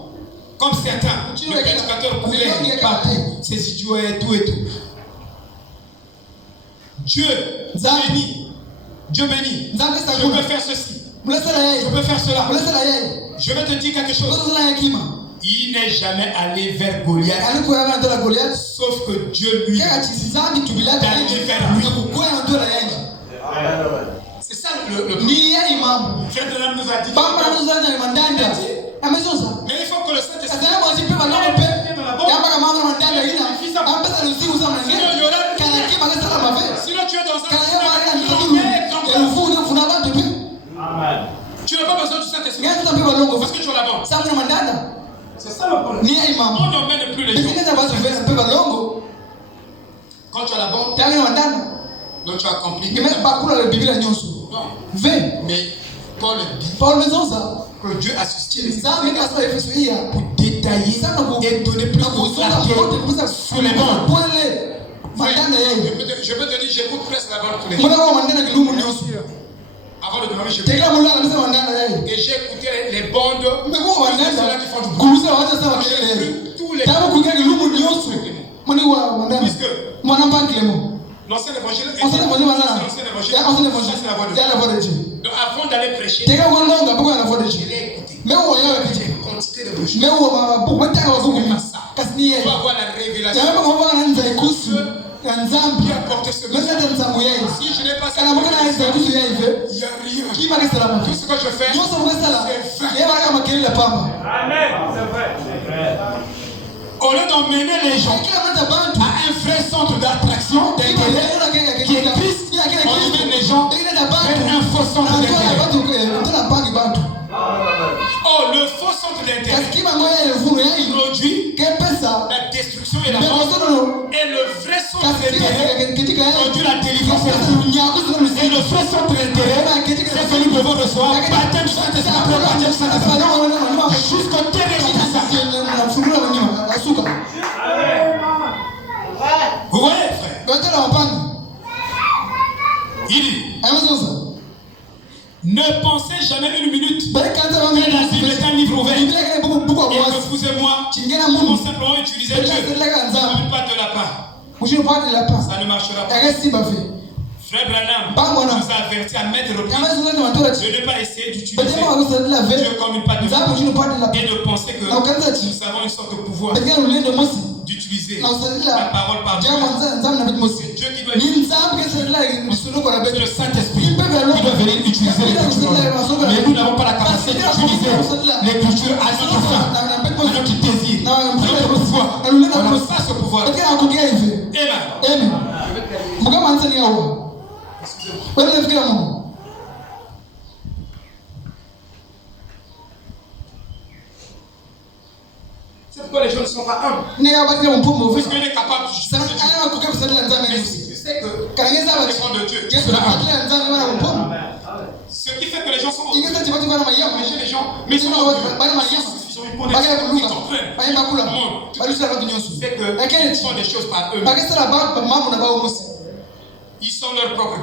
Comme certains, le prédicateur coulait partout, ses idiots et tout et tout. Dieu bénit. Je peux faire ceci. Je peux faire cela. Je vais te dire quelque chose. Il n'est jamais allé vers Goliath. Sauf que Dieu lui est allé vers lui. C'est ça le Ni ya imam. Frère Branham nous a dit. Bamba nous a dit mandanda. Amezoza. Mais il faut que le Saint-Esprit. Sasa moi jipe balongo pe. Yamba kama mandanda ina. Ambeza lusi uza mangene. Kana kima kasa la mabe. Sinon tu es dans un. Kana yamba kana ndio. Et vous ne funa bantu pe. Amen. Tu n'as pas besoin du Saint-Esprit. Ngani tambe balongo parce que tu as la banque. Sasa mna mandanda. C'est ça le problème. Ni ya imam. On n'emmène plus les gens. Ndio basi vile pe balongo. Quand tu as la banque. Tangi mandanda. Donc tu as accompli. Ngeme bakula le Bible nyonso. Non. Ve. Mais Paul dit. Paul Mezonza. Que Dieu a suscité les Ça mais kasa Efeso hii pour détailler ça na et donner plus de clarté sur les bandes. Mandanda yeye. Je peux te dire, j'écoute presque la bande tous les jours. Mwana wa mandanda kilumu nyonso. Avant de dormir, Tega mulala mse mandanda yeye. et j'ai écouté les bandes. Mais kwa mandanda ceux-là qui font du kulusa wacha sawa kelele. tous les. Tabu kuingia kilumu nyonso. Mwani wa mandanda. Puisque mwana mpangilemo. l'ancien évangile. Ancien évangile mandanda. L'ancien évangile. Ancien évangile. C'est la voix de Ya la voix de Dieu. Donc avant d'aller prêcher, Tega kwa longa bako la voix de Dieu. je l'ai écouté. Mais wa yawe kiche. Quantité de bouches. Mais wa babu wetanga wa bugu masa. Kasni yeye. Tu vas avoir la révélation. Ya bako wa nza ikusu. Nzambi. Qui a porté ce Mesa message. nzambu yeye. Si je n'ai pas ça, Kana mukana nza ikusu yeye. il n'y a rien. Qui m'a resté là? Tout ce que je fais, Yoso mukasala. Yeye baka makelele pamba. Amen. C'est vrai. au lieu d'emmener les gens à un vrai centre d'attraction, d'intérêt, qui est Christ, on emmène les gens vers un faux centre d'intérêt. Oh, le faux centre d'intérêt produit la destruction et la mort. Et le vrai centre d'intérêt produit la délivrance et la vie. Et le vrai centre d'intérêt, c'est que nous devons recevoir baptême du Saint-Esprit après baptême du Saint-Esprit jusqu'au dernier ça. Vous voyez, frère? Il dit, ne pensez jamais une minute que la Bible est un livre ouvert. Et que vous et moi pouvons simplement utiliser Dieu. Ne pas de la part. Ça ne marchera pas. Frère Branham nous a averti à mettre le pied de ne pas essayer d'utiliser Dieu comme une patte de foi et de penser que nous avons une sorte de pouvoir d'utiliser la parole par Dieu. C'est Dieu qui doit utiliser. C'est le Saint-Esprit qui doit venir utiliser l'écriture. Mais nous n'avons pas la capacité d'utiliser l'écriture à notre fin, à notre désir, à notre pouvoir. On n'a pas ce pouvoir. Amen. C'est pourquoi les gens ne sont pas humbles. Parce qu'il est capable de justifier. Tu sais que ça dépend de Dieu. Ce qui fait que les gens sont obligés de corriger les gens, mais ils sont ils c'est qu'ils font des choses par eux. Ils sont leur propre.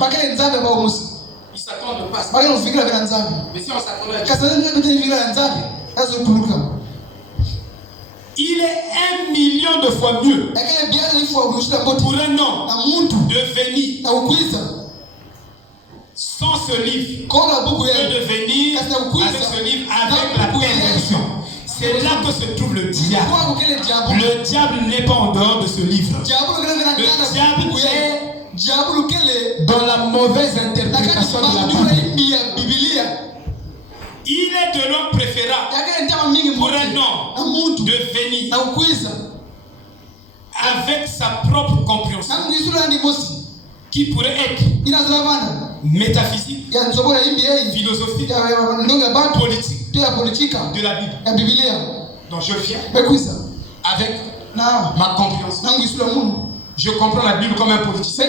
Ils s'attendent pas. Mais si on s'attend à il est 1 million de fois mieux pour un homme de venir sans ce livre que de venir avec ce livre avec la perversion. C'est là que se trouve le diable. Le diable n'est pas en dehors de ce livre. Le diable est dans la mauvaise interprétation de la Bible. Il est de l'homme préférable pour un homme de venir avec sa propre compréhension qui pourrait être métaphysique, philosophique, politique de la Bible. Donc je viens avec ma compréhension. Je comprends la Bible comme un politicien.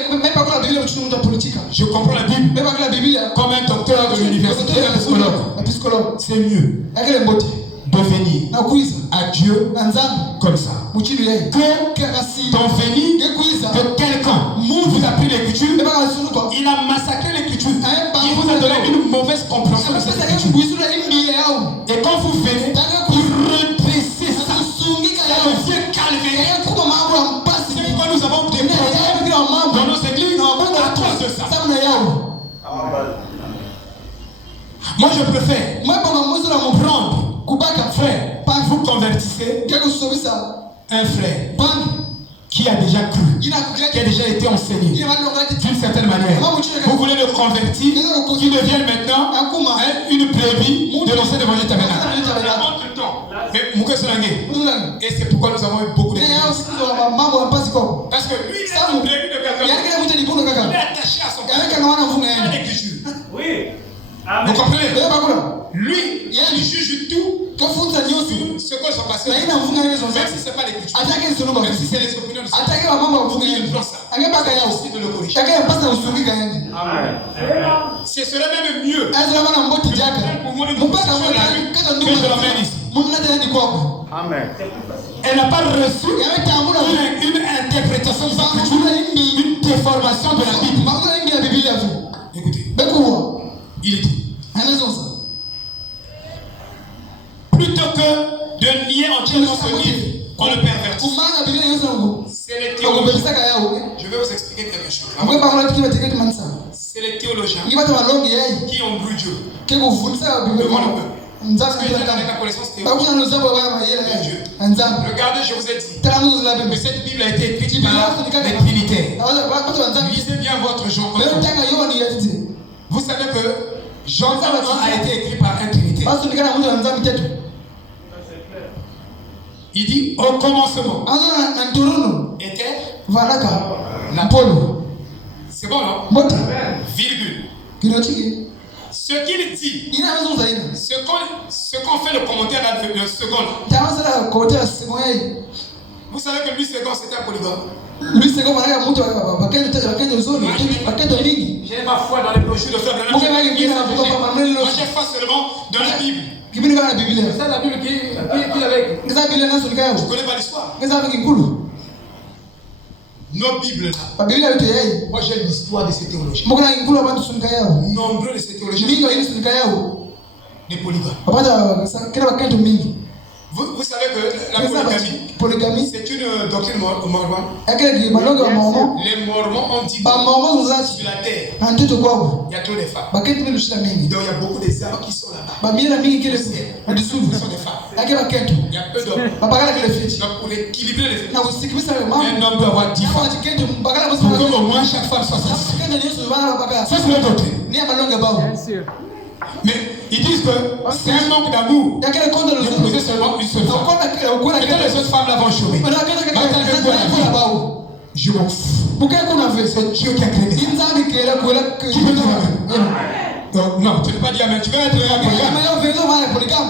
Je comprends la Bible comme un docteur de l'université, un psychologue. C'est mieux de venir à Dieu comme ça. Que ton venir de quelqu'un vous a pris l'écriture, il a massacré l'écriture, il vous a donné une mauvaise compréhension de cette écriture. Et quand vous venez, vous redressez ça. C'est le vieux calvaire. C'est pourquoi nous avons des problèmes dans nos églises à cause de ça. Moi je préfère prendre frère, vous convertissez un frère qui qui a déjà cru, qui a déjà été enseigné d'une certaine manière. Vous voulez le convertir, qui devienne maintenant une brebis de l'ancien évangile tabernacle. Et c'est pourquoi nous avons eu beaucoup de parce que lui, il est une brebis de quelqu'un. Il est attaché à son cœur. Oui. Vous comprenez? Lui, il juge tout ce que son passé. Même si ce n'est pas l'écriture. Même si c'est les opinions de son père. Il prend ça. C'est de le corriger. Ce serait même mieux. Pour moi, que je l'emmène ici. Amen. Elle n'a pas reçu une interprétation de l'écriture, une déformation de la Bible. Écoutez. Il dit. Plutôt que de nier entièrement ce livre, on le pervertit. C'est les théologiens. Je vais vous expliquer quelque chose. C'est les théologiens qui ont brûlé Dieu devant le peuple. Parce qu'ils étaient avec la connaissance théologique de Dieu. Regardez, je vous ai dit que cette Bible a été écrite par les Trinitaires. Lisez bien votre Jean. Vous savez que Jean 1 a été écrit par un Trinitaire. Il dit au commencement était la Paul. C'est bon, non? Virgule. Ce qu'il dit, ce qu'on fait le commentaire là, le second. Vous savez que lui second c'était un polygone. J'ai ma foi dans les brochures de Frère Branham. Moi j'ai foi seulement dans la Bible. C'est ça la Bible qui est avec. Je connais pas l'histoire. Nos Bibles là. Moi j'ai l'histoire de ces théologiens. Nombreux de ces théologiens. Des polygones. Vous savez que la polygamie, c'est une doctrine mormone. Les Mormons ont dit que sur la terre, il y a trop de femmes. Donc il y a beaucoup de hommes qui sont là-bas. Ce sont des femmes. Il y a peu d'hommes. Donc pour équilibrer les femmes, un homme doit avoir 10 femmes. Pour que au moins chaque femme soit satisfaite. Ça c'est notre doctrine. Bien sûr. Mais ils disent que c'est un manque d'amour d'épouser seulement une seule femme. Et quand les autres femmes là vont chômer, je m'en fous. C'est Dieu qui a créé ça. Tu peux dire amen? Non, tu ne peux pas dire amen. Tu veux être un polygame.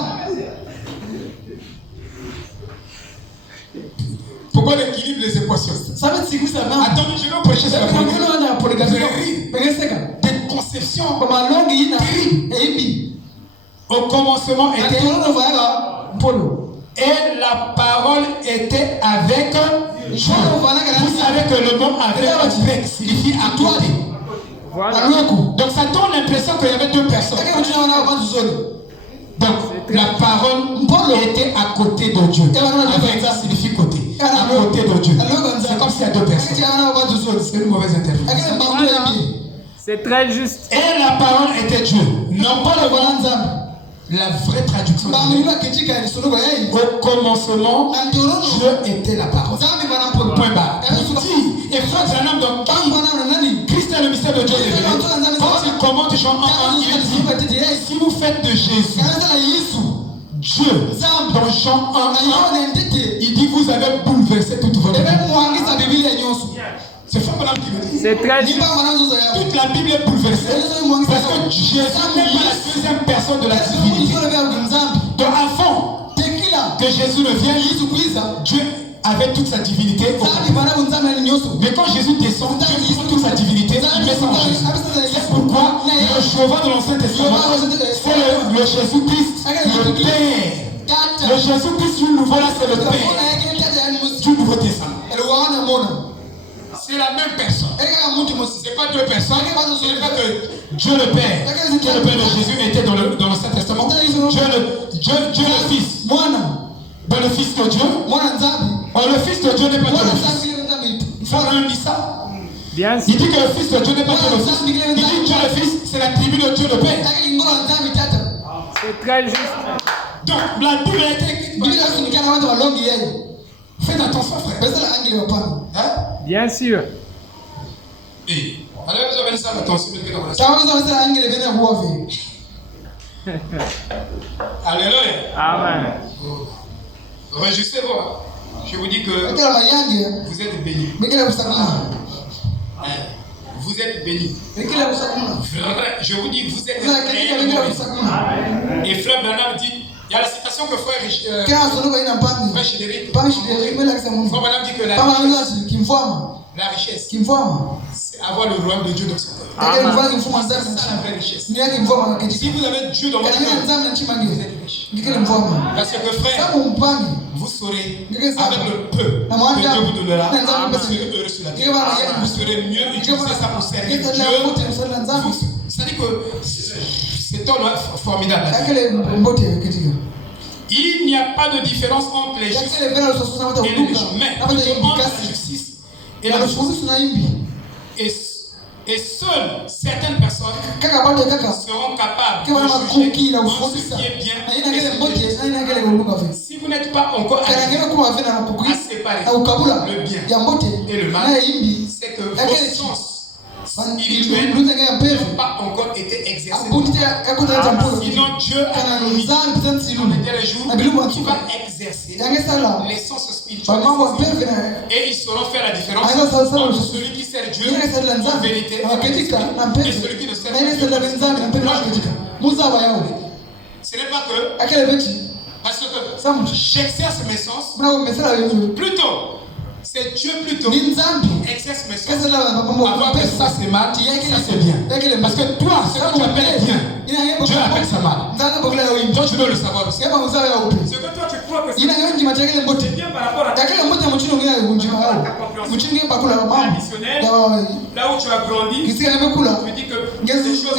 Pourquoi on équilibre les équations? Attendez, je vais prêcher sur la polygamie. Des conceptions terribles. Au commencement était et la parole était avec Dieu. Vous savez que le mot avec en grec signifie à côté. Voilà. Donc ça donne l'impression qu'il y avait deux personnes. Donc la parole était à côté de Dieu. Avec ça signifie côté. À côté de Dieu. C'est comme s'il y a deux personnes. C'est une mauvaise interprétation. C'est très juste. Et la parole était Dieu. Non pas le voilà. La vraie traduction. Au commencement, Dieu était la parole. Point barre. Et Frère Branham donc Christ est le mystère de Dieu révélé. Quand il commente Jean 1, il dit si vous faites de Jésus Dieu, dans Jean 1, il dit vous avez bouleversé toute votre vie. C'est Frère Branham qui le dit. C'est très juste. Toute la Bible est bouleversée parce que Jésus n'est pas la deuxième personne de la divinité. Donc avant que Jésus ne vienne, Dieu avait toute sa divinité. Mais quand Jésus descend, Dieu prend toute sa divinité, il met ça en Jésus. C'est pourquoi le cheval de l'Ancien Testament, c'est le Jésus-Christ, le Père. Le Jésus-Christ du Nouveau, là, c'est le Père du Nouveau Testament. C'est la même personne. Ce n'est pas deux personnes. Ce n'est pas que Dieu le Père, Dieu le Père de Jésus était dans l'Ancien Testament. Dieu le Fils. Dans le Fils de Dieu. Le Fils de Dieu n'est pas Dieu le Fils. Il faut rendre ça. Bien sûr. Il dit que le Fils de Dieu n'est pas Dieu le Fils. Il dit que Dieu le Fils, c'est la tribu de Dieu le Père. C'est très juste. Donc la Bible a été écrite. Faites attention, frère. Hein? Bien sûr. Et alors vous avez ça attention. Alléluia. Amen. Réjouissez-vous. Je vous dis que vous êtes bénis. Vous êtes bénis. Je vous dis, vous êtes réellement bénis. Et Frère Branham dit, il y a la citation que Frère Chédéric. Frère Branham dit que la richesse, c'est avoir le royaume de Dieu dans son cœur. C'est ça la vraie richesse. Si vous avez Dieu dans votre cœur, vous êtes riche. Parce que frère, vous saurez, avec le peu que Dieu vous donnera, vous serez heureux sur la terre. Vous serez mieux utiliser ça pour servir Dieu. C'est-à-dire que c'est un formidable. Il n'y a pas de différence entre les justes et les méchants, mais entre la justice et la justice. Et seules certaines personnes seront capables de juger entre ce qui est bien et ce qui est mal. Si vous n'êtes pas encore arrivé à séparer le bien et le mal, c'est que vos sens spirituels n'ont pas encore été exercés. Sinon Dieu a promis dans les derniers jours qu'il va exercer les sens spirituels et ils sauront faire la différence entre celui qui sert Dieu en vérité et celui qui ne sert pas Dieu. Ce n'est pas que parce que j'exerce mes sens, plutôt c'est Dieu plutôt qui exerce mes sens. Avoir que ça c'est mal, ça c'est bien. Parce que toi, ce que tu appelles bien, Dieu appelle ça mal. Toi tu dois le savoir aussi. Ce que toi tu crois que c'est bien par rapport à ta compréhension traditionnelle, là où tu as grandi, tu dis que des choses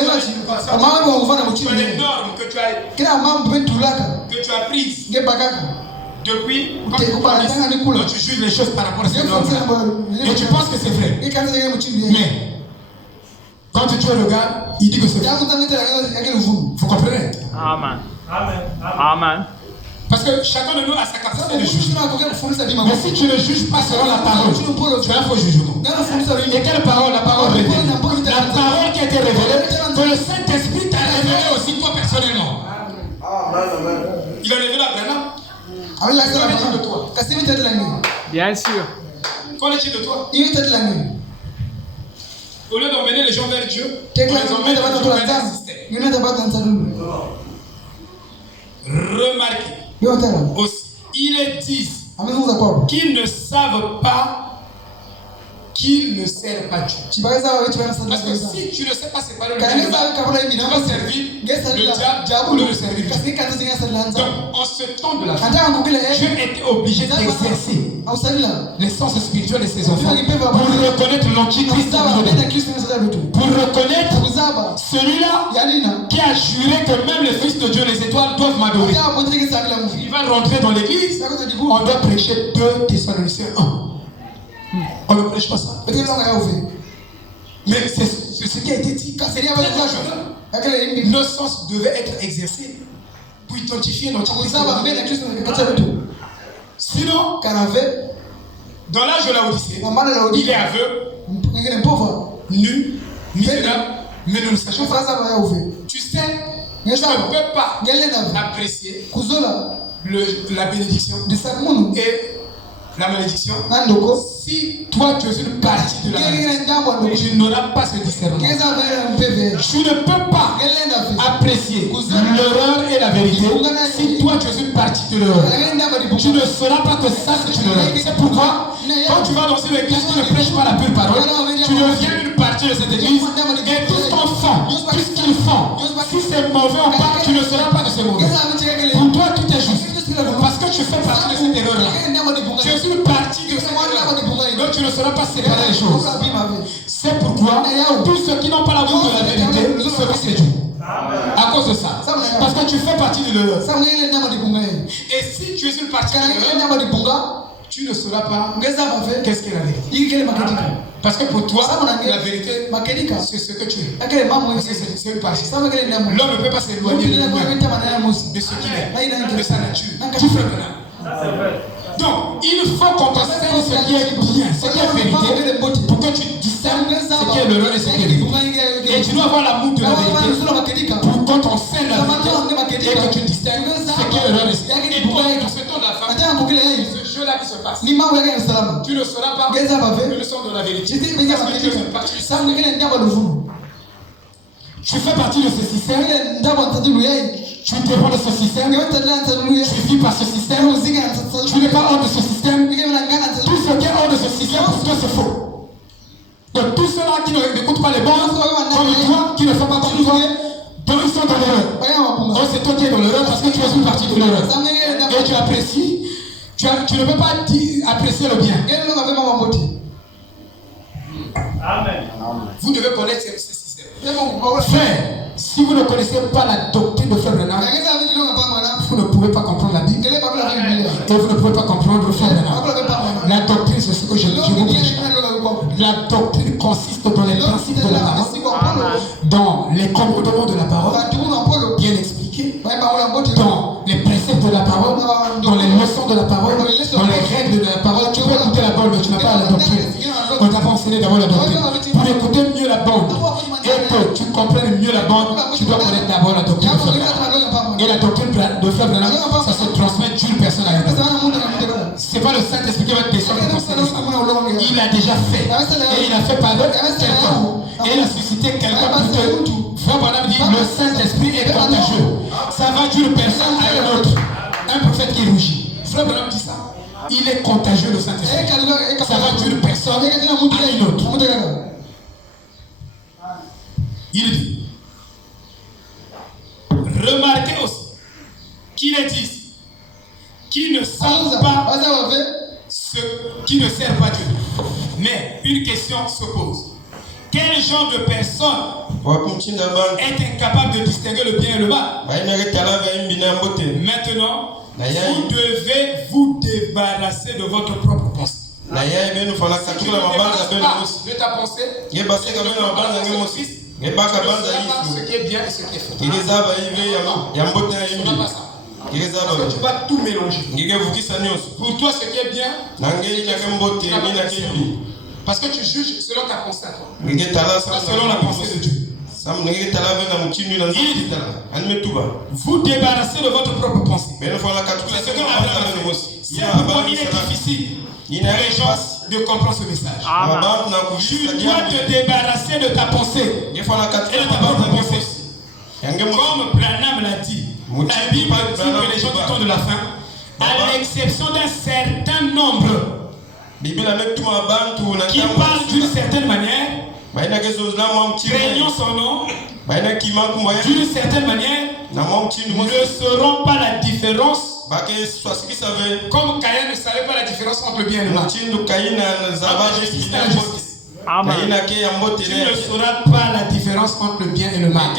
sont les normes que tu as prises depuis quand tu juges les choses par rapport à ces normes et tu penses que c'est vrai. Mais quand Dieu regarde, il dit que c'est vrai. Vous comprenez? Amen. Amen. Parce que chacun de nous a sa capacité de juger. Mais si tu ne juges pas selon la parole, tu as un faux jugement. Et quelle parole? La parole révélée. La parole qui a été révélée, que le Saint-Esprit t'a révélé aussi toi personnellement. Il a révélé à Branham. Qu'en est-il de toi? Bien sûr. Qu'en est-il de toi? Au lieu d'emmener les gens vers Dieu, on les emmène vers le système. Remarquez aussi, ils disent qu'ils ne savent pas qu'ils ne servent pas Dieu. Parce que si tu ne sais pas séparer le bien et le mal, tu vas servir le diable ou le servir Dieu. Donc, en ce temps de la fin, Dieu était obligé d'exercer les sens spirituels de ses enfants pour reconnaître l'antichrist, pour reconnaître celui-là qui a juré que même les fils de Dieu, les étoiles, doivent m'adorer. Il va rentrer dans l'église, on doit prêcher 2 Thessaloniciens 1. On ne prêche pas ça. Mais c'est ce qui a été dit. Nos sens devaient être exercés pour identifier notre Christ. Sinon, dans l'âge de la Odyssée, il est aveugle, nu, misérable, mais nous ne sachons pas. Tu sais, tu ne peux pas apprécier la bénédiction et la malédiction. Si toi tu es une partie de la malédiction, tu n'auras pas ce discernement. Tu ne peux pas apprécier l'erreur et la vérité si toi tu es une partie de l'erreur. Tu ne sauras pas que ça c'est une erreur. C'est pourquoi quand tu vas dans une église qui ne prêche pas la pure parole, tu deviens une partie de cette église et tout ce qu'on fait, tout ce qu'ils font, si c'est mauvais ou pas, tu ne sauras pas que c'est mauvais. Pour toi tout est juste. Parce que tu fais partie de cette erreur-là. Tu es une partie de cette erreur. Donc tu ne sauras pas séparer les choses. C'est pourquoi tous ceux qui n'ont pas l'amour de la vérité seront séduits. À cause de ça. Parce que tu fais partie de l'erreur. Et si tu es une partie de l'erreur, tu ne sauras pas qu'est-ce qu'est la vérité. Parce que pour toi, la vérité, c'est ce que tu es. C'est une partie. L'homme ne peut pas s'éloigner de lui-même, de ce qu'il est, de sa nature. Tu fais maintenant. Donc, il faut qu'on t'enseigne ce qui est bien, ce qui est vérité, pour que tu discernes ce qui est l'erreur et ce qui est vérité. Et tu dois avoir l'amour de la vérité pour qu'on t'enseigne la vérité et que tu discernes ce qui est l'erreur et ce qui est vérité. Et toi, dans ce temps de la fin, ce jeu-là qui se passe, tu ne sauras pas le leçon de la vérité. Parce que tu fais partie du système. Tu fais partie de ce système. Tu dépends de ce système. Tu vis par ce système. Tu n'es pas hors de ce système. Tout ce qui est hors de ce système, pour toi, c'est faux. Donc, tous ceux-là qui n'écoutent pas les bons, comme toi, qui ne font pas comme toi, donc ils sont dans l'erreur. Donc, c'est toi qui es dans l'erreur parce que tu es une partie de l'erreur. Et tu apprécies. Tu ne peux pas apprécier le bien. Amen. Vous devez connaître ce système. Frère, si vous ne connaissez pas la doctrine de Frère Branham, vous ne pouvez pas comprendre la Bible. Et vous ne pouvez pas comprendre Frère Branham. La doctrine, c'est ce que je vous prêche. La doctrine consiste dans les principes de la parole, dans les commandements de la parole, bien expliqués, dans les préceptes de la parole, dans les leçons de la parole, dans les règles de la parole. Tu peux écouter la parole, mais tu n'as pas la doctrine. On t'a pas enseigné d'abord la doctrine. Pour écouter mieux la bande et que tu comprennes mieux la bande, tu dois connaître d'abord la doctrine de Frère Branham. Et la doctrine de Frère Branham, ça se transmet d'une personne à une autre. C'est pas le Saint-Esprit qui va te descendre et t'enseigner ça. Il l'a déjà fait. Et il a fait par quelqu'un. Et il a suscité quelqu'un pour te. Frère Branham dit le Saint-Esprit est contagieux. Ça va d'une personne à une autre. Un prophète qui rougit. Frère Branham dit ça. Il est contagieux le Saint-Esprit. Ça va d'une personne à une autre. Il dit. Remarquez aussi qu'il est dit qui ne savent pas ce qui ne sert pas Dieu. Mais une question se pose. Quel genre de personne est incapable de distinguer le bien et le mal? Maintenant, vous devez vous débarrasser de votre propre pensée. Si tu ne débarrasses pas de ta pensée, tu ne débarrasses pas ce qui est bien et ce qui est faux. Tu vas tout mélanger. Pour toi, ce qui est bien, parce que tu juges selon ta pensée à toi, pas selon la pensée de Dieu. Vous débarrassez de votre propre pensée. C'est ce que Abraham a fait. C'est pourquoi il est difficile pour les gens de comprendre ce message. Tu dois te débarrasser de ta pensée et de ta propre pensée. Comme Branham l'a dit, la Bible dit que les gens du temps de la fin, à l'exception d'un certain nombre qui parlent d'une certaine manière, craignant son nom, d'une certaine manière, ne sauront pas la différence. Comme Caïn ne savait pas la différence entre le bien et le mal. Entre justice et injustice. Tu ne sauras pas la différence entre le bien et le mal.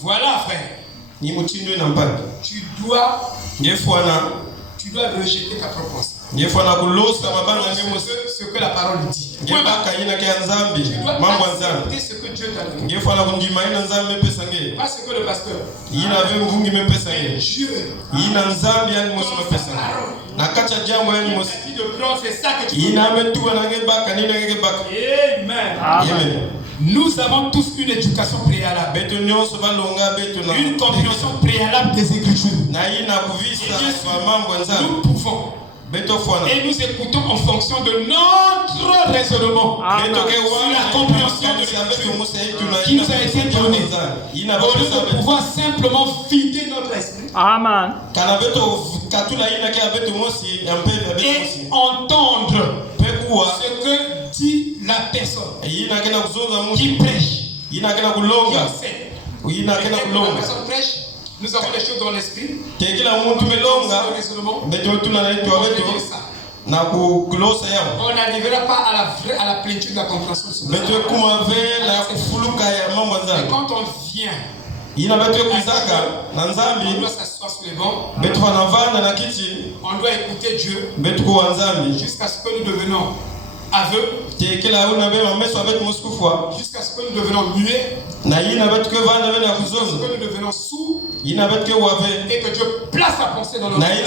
Voilà, frère. Tu dois rejeter ta propre pensée. Ce que la parole dit. Tu dois accepter ce que Dieu t'a donné. Pas ce que le pasteur. Amen. Nous avons tous une éducation préalable, une compréhension préalable des Écritures. Nous pouvons et nous écoutons en fonction de notre raisonnement sur la compréhension de l'Écriture qui nous a été donnée, au lieu de pouvoir simplement vider notre esprit. Amen. Et entendre ce que dit la personne qui prêche, qui enseigne. Et quand la personne prêche, nous avons les choses dans l'esprit. On n'arrivera pas à la plénitude de la compréhension. Et quand on vient, on doit s'asseoir sur les bancs. On doit écouter Dieu jusqu'à ce que nous devenons aveugle. Jusqu'à ce que nous devenons muets. Jusqu'à ce que nous devenons sourds. Et que Dieu place sa pensée dans notre vie.